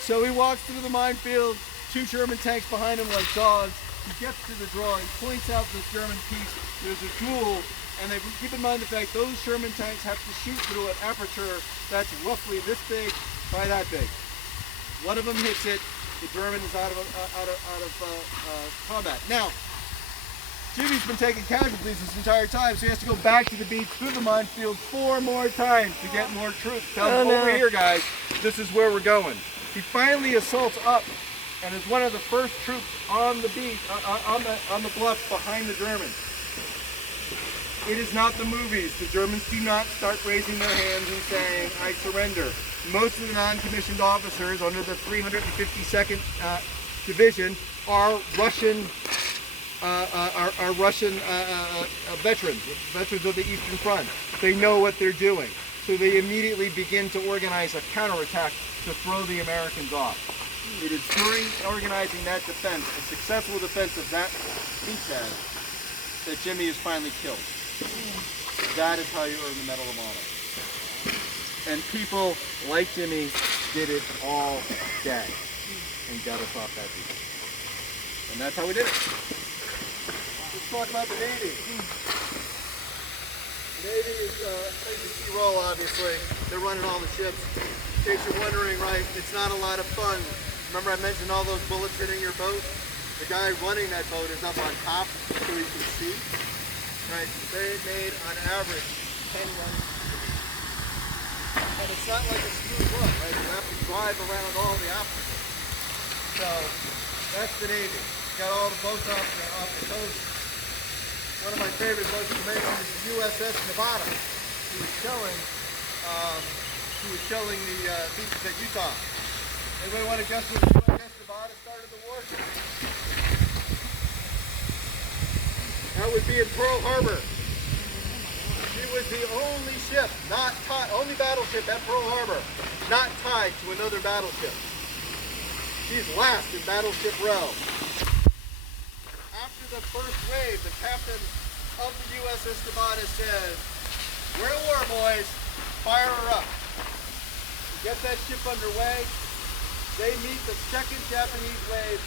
So he walks through the minefield, two German tanks behind him like dogs. He gets to the draw, he points out the German piece, there's a duel, and they keep in mind the fact those Sherman tanks have to shoot through an aperture that's roughly this big by that big. One of them hits it, the German is out of combat. Now, Jimmy's been taking casualties this entire time, so he has to go back to the beach through the minefield 4 more times to get more troops. Tell him, over here, guys, this is where we're going. He finally assaults up and is one of the first troops on the beach, on the bluff behind the Germans. It is not the movies. The Germans do not start raising their hands and saying, I surrender. Most of the non-commissioned officers under the 352nd Division are Russian veterans of the Eastern Front. They know what they're doing. So they immediately begin to organize a counterattack to throw the Americans off. It is during organizing that defense, a successful defense of that beachhead, that Jimmy is finally killed. That is how you earn the Medal of Honor. And people like Jimmy did it all day and got us off that beach. And that's how we did it. Let's talk about the Navy. The Navy is plays a key role, obviously. They're running all the ships. In case you're wondering, right, it's not a lot of fun. Remember I mentioned all those bullets hitting your boat? The guy running that boat is up on top so he can see. Right, they made on average 10 runs. And it's not like a smooth run, right? You have to drive around all the obstacles. So that's the Navy. Got all the boats off the coast. One of my favorite boats to mention is the USS Nevada. He was shelling the beaches at Utah. Anybody want to guess when the USS Nevada started the war? That would be in Pearl Harbor. She was the only ship, only battleship at Pearl Harbor, not tied to another battleship. She's last in battleship row. After the first wave, the captain of the USS Nevada says, "We're at war, boys. Fire her up." To get that ship underway, they meet the second Japanese wave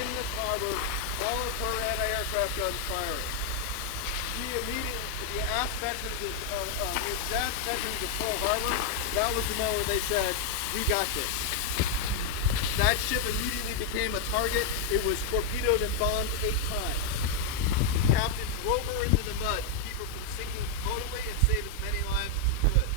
in the harbor, all of her anti-aircraft guns firing. She immediately, the asked veterans of Pearl Harbor, that was the moment they said, "We got this." That ship immediately became a target. It was torpedoed and bombed 8 times. The captain drove her into the mud to keep her from sinking totally and save as many lives as he could.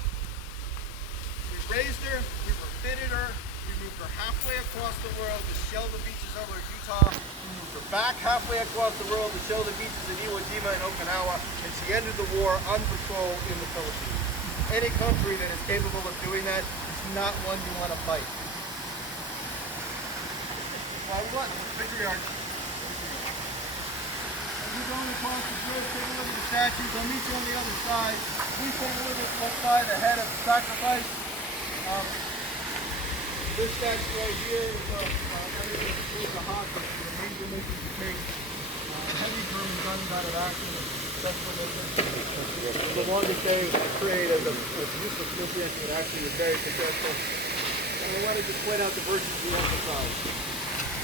We raised her, we refitted her, we moved her halfway across the world to shell the beaches over Utah. We moved her back halfway across the world to shell the beaches in Iwo Jima and Okinawa, and she ended the war on patrol in the Philippines. Any country that is capable of doing that is not one you want to fight. What? Patriarch. We're going across the bridge, take a look at the statues. I'll meet you on the other side. We take a look at what's by the head of the sacrifice. This statue right here is a hawk. The major mission to take heavy German guns out of action in successful mission. The longest day created as a useless mission, but actually was very successful. And I wanted to point out the virtues we emphasize.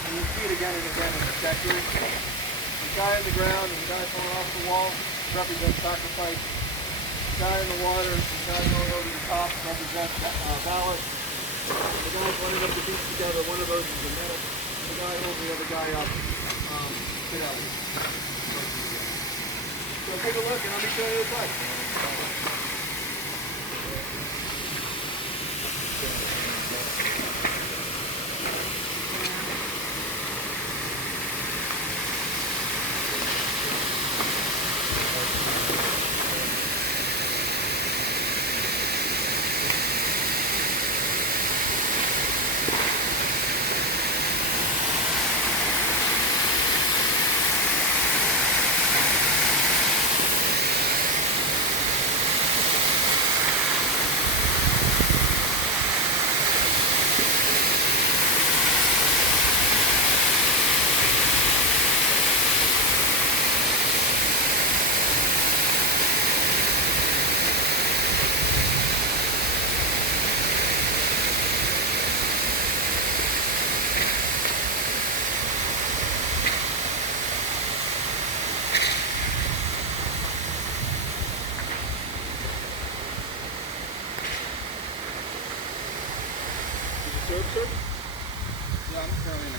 And you see it again and again in the statue. The guy on the ground and the guy falling off the wall represent sacrifice. The guy in the water and the guy going over the top represent valor. The guys running up the beach together, one of those is a medal. The guy holding the other guy up, fidelity. So take a look and I'll be showing you the side.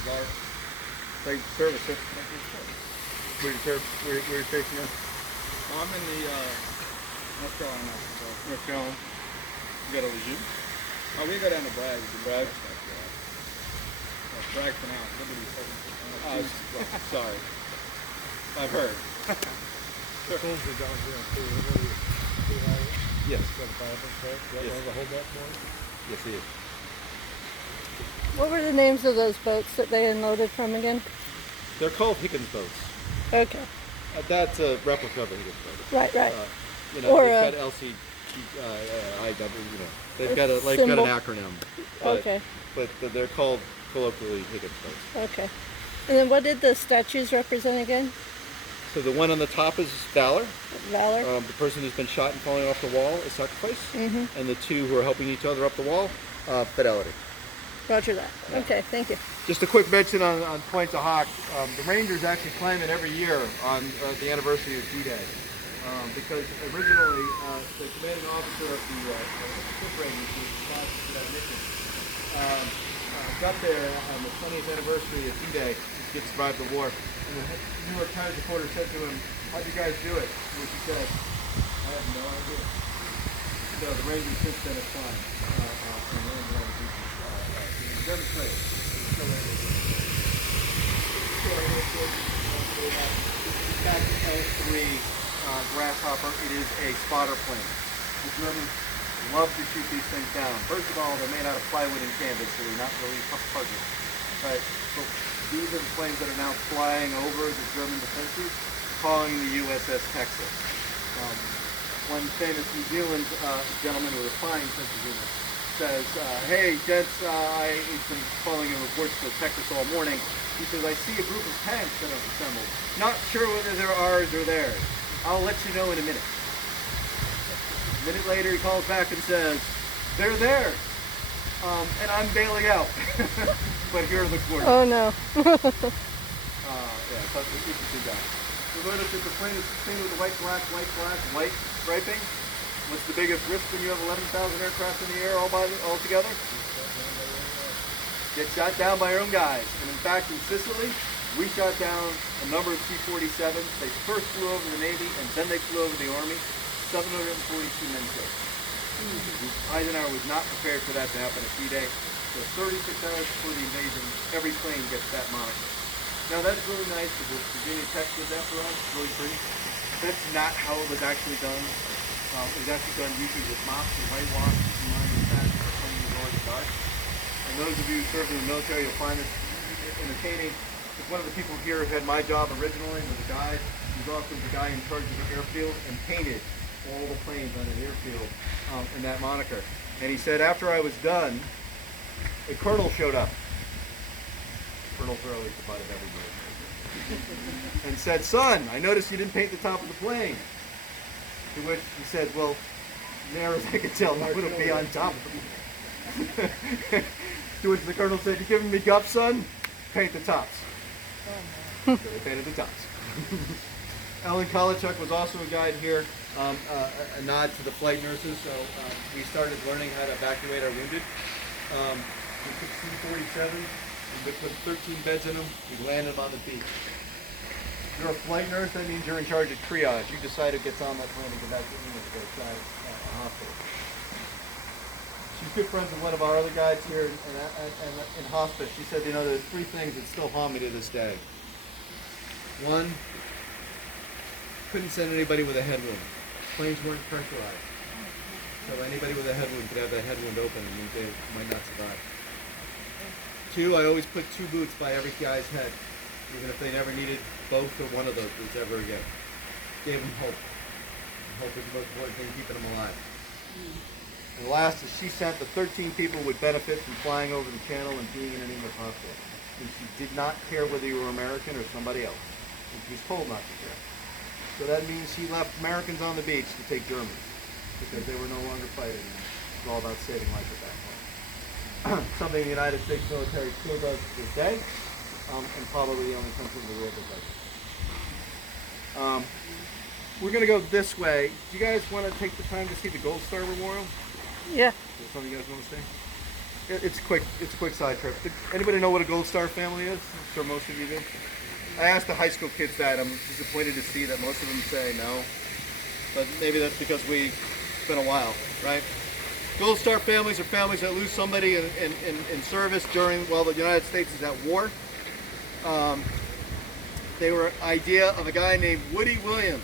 Thank you for service, sir. Where you stationed at? Well, I'm in the North Carolina. So. North Carolina. You got a Lejeune? Oh, we go down to Bragg. Bragg? Bragg for now. Liberty 7. Oh, sorry. I've heard. Yes. Yes, he is. What were the names of those boats that they unloaded from again? They're called Higgins boats. Okay. That's a replica of a Higgins boat. Right, right. You know, Or they've got LC, IW, you know, they've got an symbol. acronym. But, Okay. But they're called colloquially Higgins boats. Okay. And then what did the statues represent again? So the one on the top is Valor. Valor? The person who's been shot and falling off the wall is Sacrifice. Mm-hmm. And the two who are helping each other up the wall, Fidelity. Roger that. Yeah. Okay, thank you. Just a quick mention on Point to Hawk. The Rangers actually claim it every year on the anniversary of D-Day. Because originally the commanding officer of the ship Rangers who was responsible for that mission got there on the 20th anniversary of D-Day to get survived the war. And the New York Times reporter said to him, "How'd you guys do it?" To which he said, "I have no idea." So the Rangers since then have flying. Demonstrate. Back to L3 Grasshopper, it is a spotter plane. The Germans love to shoot these things down. First of all, they're made out of plywood and canvas, so they're not really tough targets. Right? So these are the planes that are now flying over the German defenses, calling the USS Texas. One famous New Zealand gentleman with a flying sense of humor says, "Hey gents, I've been following your reports to Texas all morning." He says, "I see a group of tanks that have assembled. Not sure whether they're ours or theirs. I'll let you know in a minute." A minute later he calls back and says, "They're there, and I'm bailing out." But here are the quarters. Oh no. Yeah, so it's interesting guy. You'll notice that the plane is painted with the white striping. What's the biggest risk when you have 11,000 aircraft in the air all together? Get shot down by your own guys. And in fact, in Sicily, we shot down a number of C-47s. They first flew over the Navy, and then they flew over the Army. 742 men killed. Eisenhower was not prepared for that to happen at D-Day. So 36 hours before the invasion, every plane gets that moniker. Now that's really nice because Virginia Tech did that for us. It's really pretty. That's not how it was actually done. It was actually done usually with mops and whitewash and lining that the plane was already dark. And those of you who served in the military, you'll find this entertaining. One of the people here who had my job originally was a guy. He was also the guy in charge of the airfield and painted all the planes on an airfield in that moniker. And he said after I was done, a colonel showed up. Colonel Thurley provided everybody. And said, "Son, I noticed you didn't paint the top of the plane." To which he said, "Well, near as I could tell, it would be on top of me." To which the colonel said, "You giving me guff, son? Paint the tops." So they painted the tops. Ellen Kolichuk was also a guide here. A nod to the flight nurses. So we started learning how to evacuate our wounded. We took C-47s, we put 13 beds in them, we landed them on the beach. If you're a flight nurse, that means you're in charge of triage. You decide who gets on that plane and get back to England to go try a hospital. She's good friends with one of our other guides here in hospice. She said, you know, there's three things that still haunt me to this day. One, couldn't send anybody with a head wound. Planes weren't pressurized. So anybody with a head wound could have that head wound open and they might not survive. Two, I always put two boots by every guy's head, even if they never needed both or one of those boots ever again. Gave them hope. Hope is the most important thing, keeping them alive. And the last is she sent the 13 people who would benefit from flying over the channel and being in an English hospital. And she did not care whether you were American or somebody else. And she was told not to care. So that means she left Americans on the beach to take Germans, because they were no longer fighting. It's all about saving life at that point. Something the United States military still does to this day, and probably the only country in the world that does it. We're going to go this way. Do you guys want to take the time to see the Gold Star Memorial? Yeah. Is there something you guys want to say? It's a quick side trip. Anybody know what a Gold Star family is? I'm sure most of you do. I asked the high school kids that. I'm disappointed to see that most of them say no. But maybe that's because it's been a while, right? Gold Star families are families that lose somebody in service while the United States is at war. They were an idea of a guy named Woody Williams,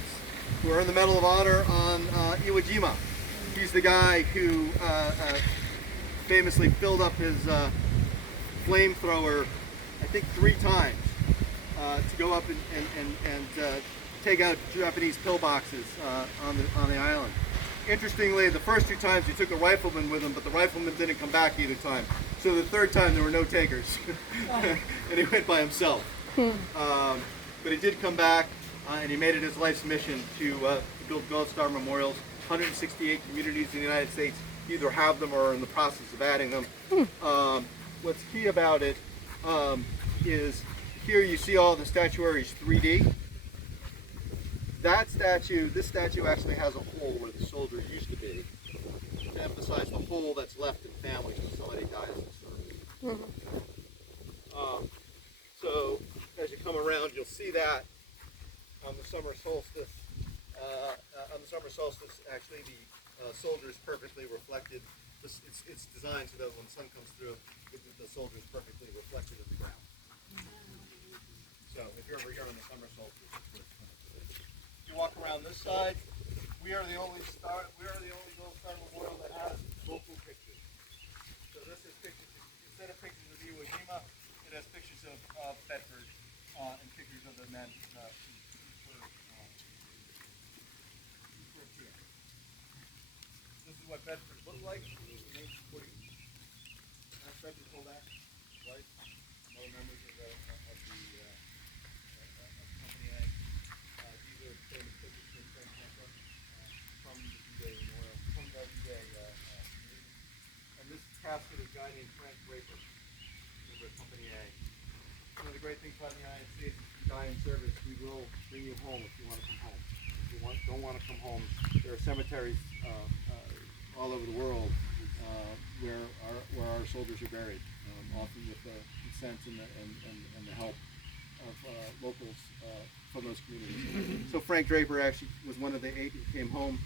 who earned the Medal of Honor on Iwo Jima. He's the guy who famously filled up his flamethrower, I think 3 times, to go up and take out Japanese pillboxes on the island. Interestingly, the first 2 times he took a rifleman with him, but the rifleman didn't come back either time. So the 3rd time there were no takers, and he went by himself. But he did come back, and he made it his life's mission to build Gold Star memorials. 168 communities in the United States either have them or are in the process of adding them. What's key about it is here you see all the statuaries 3D. This statue actually has a hole where the soldier used to be, to emphasize the hole that's left in families when somebody dies in service. So as you come around, you'll see that on the summer solstice. Actually, the soldier is perfectly reflected. It's designed so that when the sun comes through, the soldier is perfectly reflected in the ground. So if you're ever here on the summer solstice, if you walk around this side, we are the only Gold Star memorial that has local pictures. So this is pictures. Instead of pictures of Iwo Jima, it has pictures of Bedford and pictures of the men. This is what Bedford looked like. Bedford pulled back, right? No members of the company A. These are famous pictures from the D-Day memorial, from the D-Day meeting. And this casket is a guy named Frank Draper, over at Company A. One of the great things about the United States is if you die in service, we will bring you home if you want to come home. If you don't want to come home, there are cemeteries all over the world where our soldiers are buried, often with the consent and the help of locals from those communities. So Frank Draper actually was one of the 8 who came home.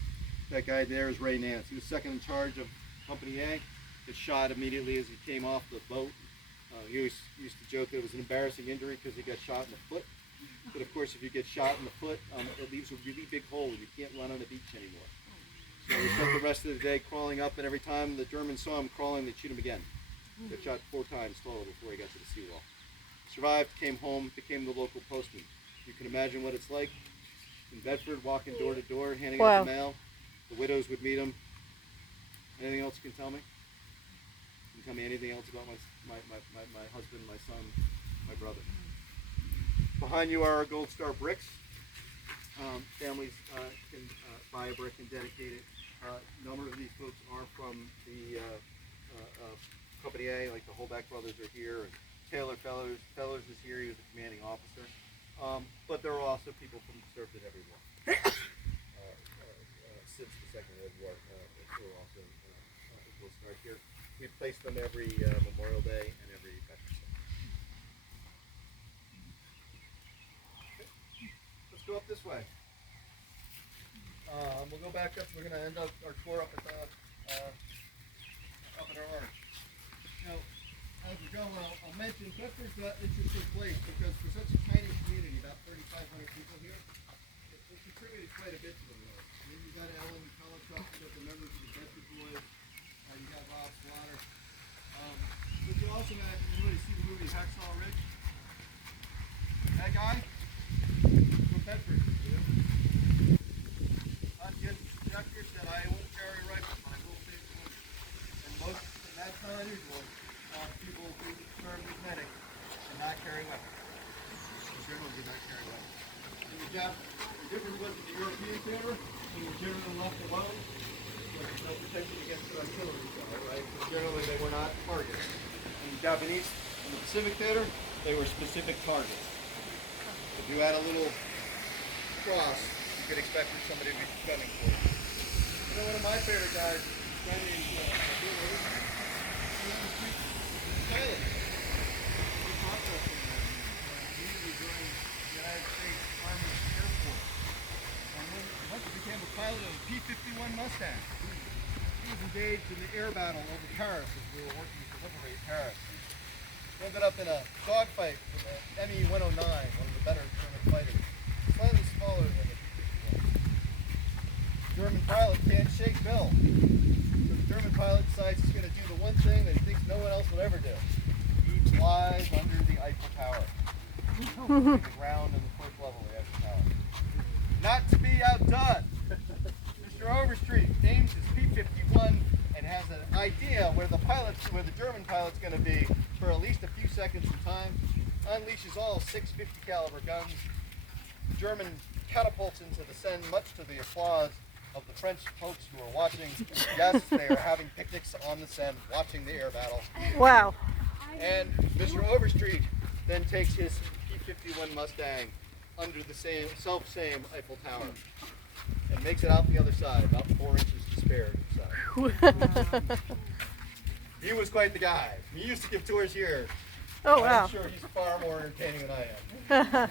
That guy there is Ray Nance. He was second in charge of Company A. Gets shot immediately as he came off the boat. He always used to joke that it was an embarrassing injury because he got shot in the foot. But of course, if you get shot in the foot, it leaves a really big hole and you can't run on the beach anymore. So he spent the rest of the day crawling up, and every time the Germans saw him crawling, they'd shoot him again. Got shot 4 times total before he got to the seawall. Survived, came home, became the local postman. You can imagine what it's like in Bedford, walking door to door, handing out the mail. The widows would meet him. Anything else you can tell me? Can you tell me anything else about my husband, my son, my brother? Behind you are our Gold Star bricks. Families can buy a brick and dedicate it. A number of these folks are from the Company A, like the Holback brothers are here, and Taylor Fellers is here. He was a commanding officer. But there are also people from served in every war since the Second World War who are also Gold Star here. We place them every Memorial Day and every Veterans Day. Okay. Let's go up this way. We'll go back up. We're going to end up our tour up at our arch. Now, as we go, I'll mention Bedford's an interesting place because for such a tiny community, about 3,500 people here, it contributed quite a bit to the world. I mean, you got Ellen Collicutt, you got the members of the Bedford Boys, you got Rob Slaughter. But you also got, anybody see the movie Hacksaw Ridge? That guy? From Bedford. Instructor said, I won't carry a rifle, but I will take one. And that's not unusual. People who serve as medics and not carry weapons. In general, do not carry weapons. The difference was in the European theater, when you're generally left alone, there's no protection against the artillery fire, right? Because generally they were not targets. In the Japanese, in the Pacific theater, they were specific targets. If you had a little cross, you could expect for somebody to be gunning for you. You know, one of my favorite guys, a guy named pilot. Immediately joined the United States Army Air Force. And when once he became a pilot of a P-51 Mustang, he was engaged in the air battle over Paris as we were working to liberate Paris. He ended up in a dogfight with the Me-109, one of the better German fighters, slightly smaller than the P-51. German pilot can't shake Bill. So the German pilot decides he's going to do the one thing that he thinks no one else will ever do. He flies under the Eiffel Tower. The ground on the first level of the Eiffel Tower. Not to be outdone, Mr. Overstreet aims his P-51 and has an idea where the German pilot's going to be for at least a few seconds in time. Unleashes all 650 caliber guns. The German catapults into the Seine, much to the applause of the French folks who are watching. Yes, they are having picnics on the Seine, watching the air battle. Wow. And Mr. Overstreet then takes his P-51 Mustang under the same Eiffel Tower and makes it out the other side, about 4 inches to spare inside. He was quite the guy. He used to give tours here. Oh, wow. I'm sure he's far more entertaining than I am.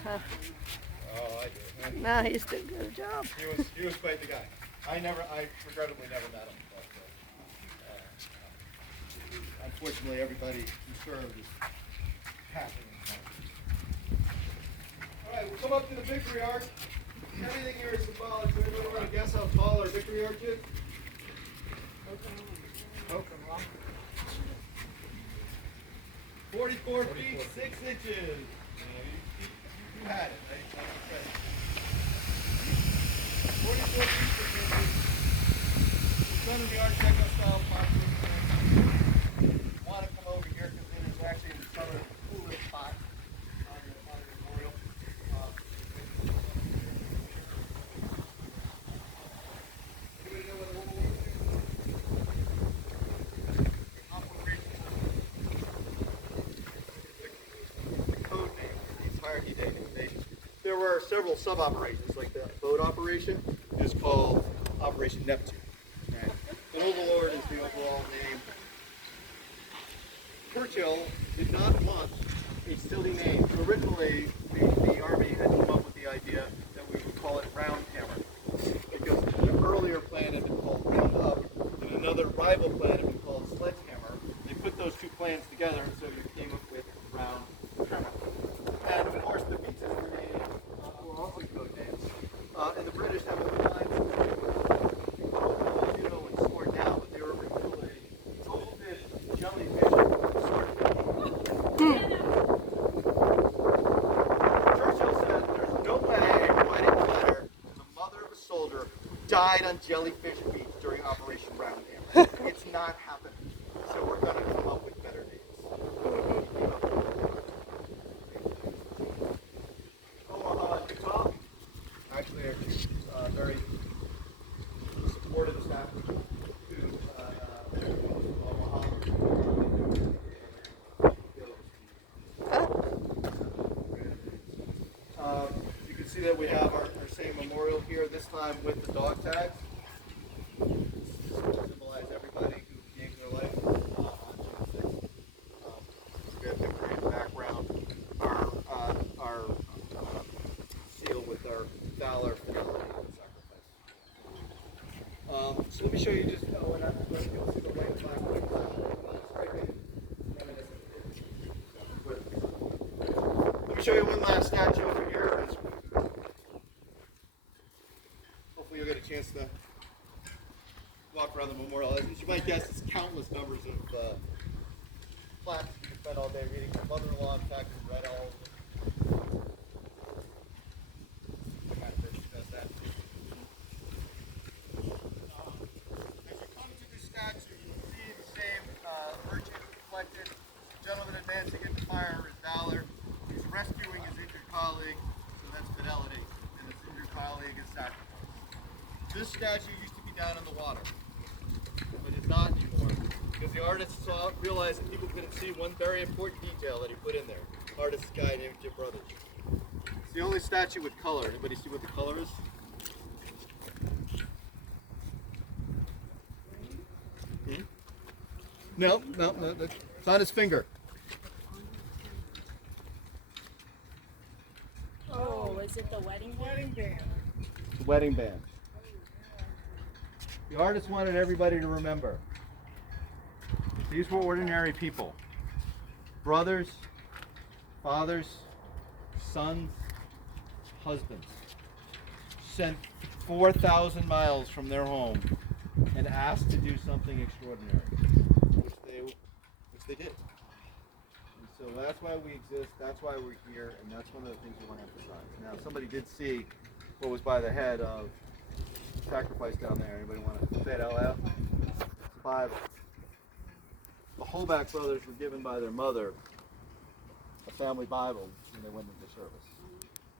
Oh, I do. Now he's doing a good job. He was quite the guy. I regrettably never met him. But, unfortunately, everybody who served is passing. All right, we'll come up to the Victory Arch. Everything here is symbolic. So everybody want to guess how tall our Victory Arch is? Oh. 44 feet, 6 inches. You had it, right? 44 feet, 6 inches. It's under the Art Deco style platform. You want to come over here because it is actually in the southern coolest spot on the memorial. Anybody know what the whole there were several sub-operations, like the boat operation is called Operation Neptune. Right? And Overlord is the overall name. Churchill did not want a silly name. So originally, the Army had come up with the idea that we would call it Round Hammer, because an earlier plan had been called Round Up, and another rival plan had been called Sledgehammer. They put those two plans together, and so you came up with Round Hammer. And of course, the beaches remain were also code names. And the British have a line and scored now, but they were originally goldfish, jellyfish, Churchill said, "There's no way writing a letter to the mother of a soldier who died on Jellyfish Beach during Operation Round Hammer. It's not happening. So we're going to come up with better names." Actually, are very supportive staff to Omaha. You can see that we have our same memorial here, this time with the dog tags. Symbolize everybody who gave their life on June 6th. We have Victory in the background. Our seal with our valor, fidelity, and sacrifice. So let me show you just you'll see the white flag Let me show you one last statue over here. Hopefully you'll get a chance to walk around the memorial. As you might guess, it's countless numbers of plaques you can spend all day reading. My mother-in-law, in fact, has read all of them. Gentleman advancing into fire is valor. He's rescuing his injured colleague, so that's fidelity, and his injured colleague is sacrifice. This statue used to be down in the water, but it's not anymore because the artist realized that people couldn't see one very important detail that he put in there. Artist guy named Jim Brothers. It's the only statue with color. Anybody see what the color is? No. It's on his finger. Is it the wedding band? The wedding band. The artist wanted everybody to remember. These were ordinary people. Brothers, fathers, sons, husbands. Sent 4,000 miles from their home and asked to do something extraordinary, which they did. And so that's why we exist, that's why we're here, and that's one of the things we want to emphasize. Now, somebody did see what was by the head of sacrifice down there. Anybody want to say it out loud? It's a Bible. The Holback brothers were given by their mother a family Bible when they went into service.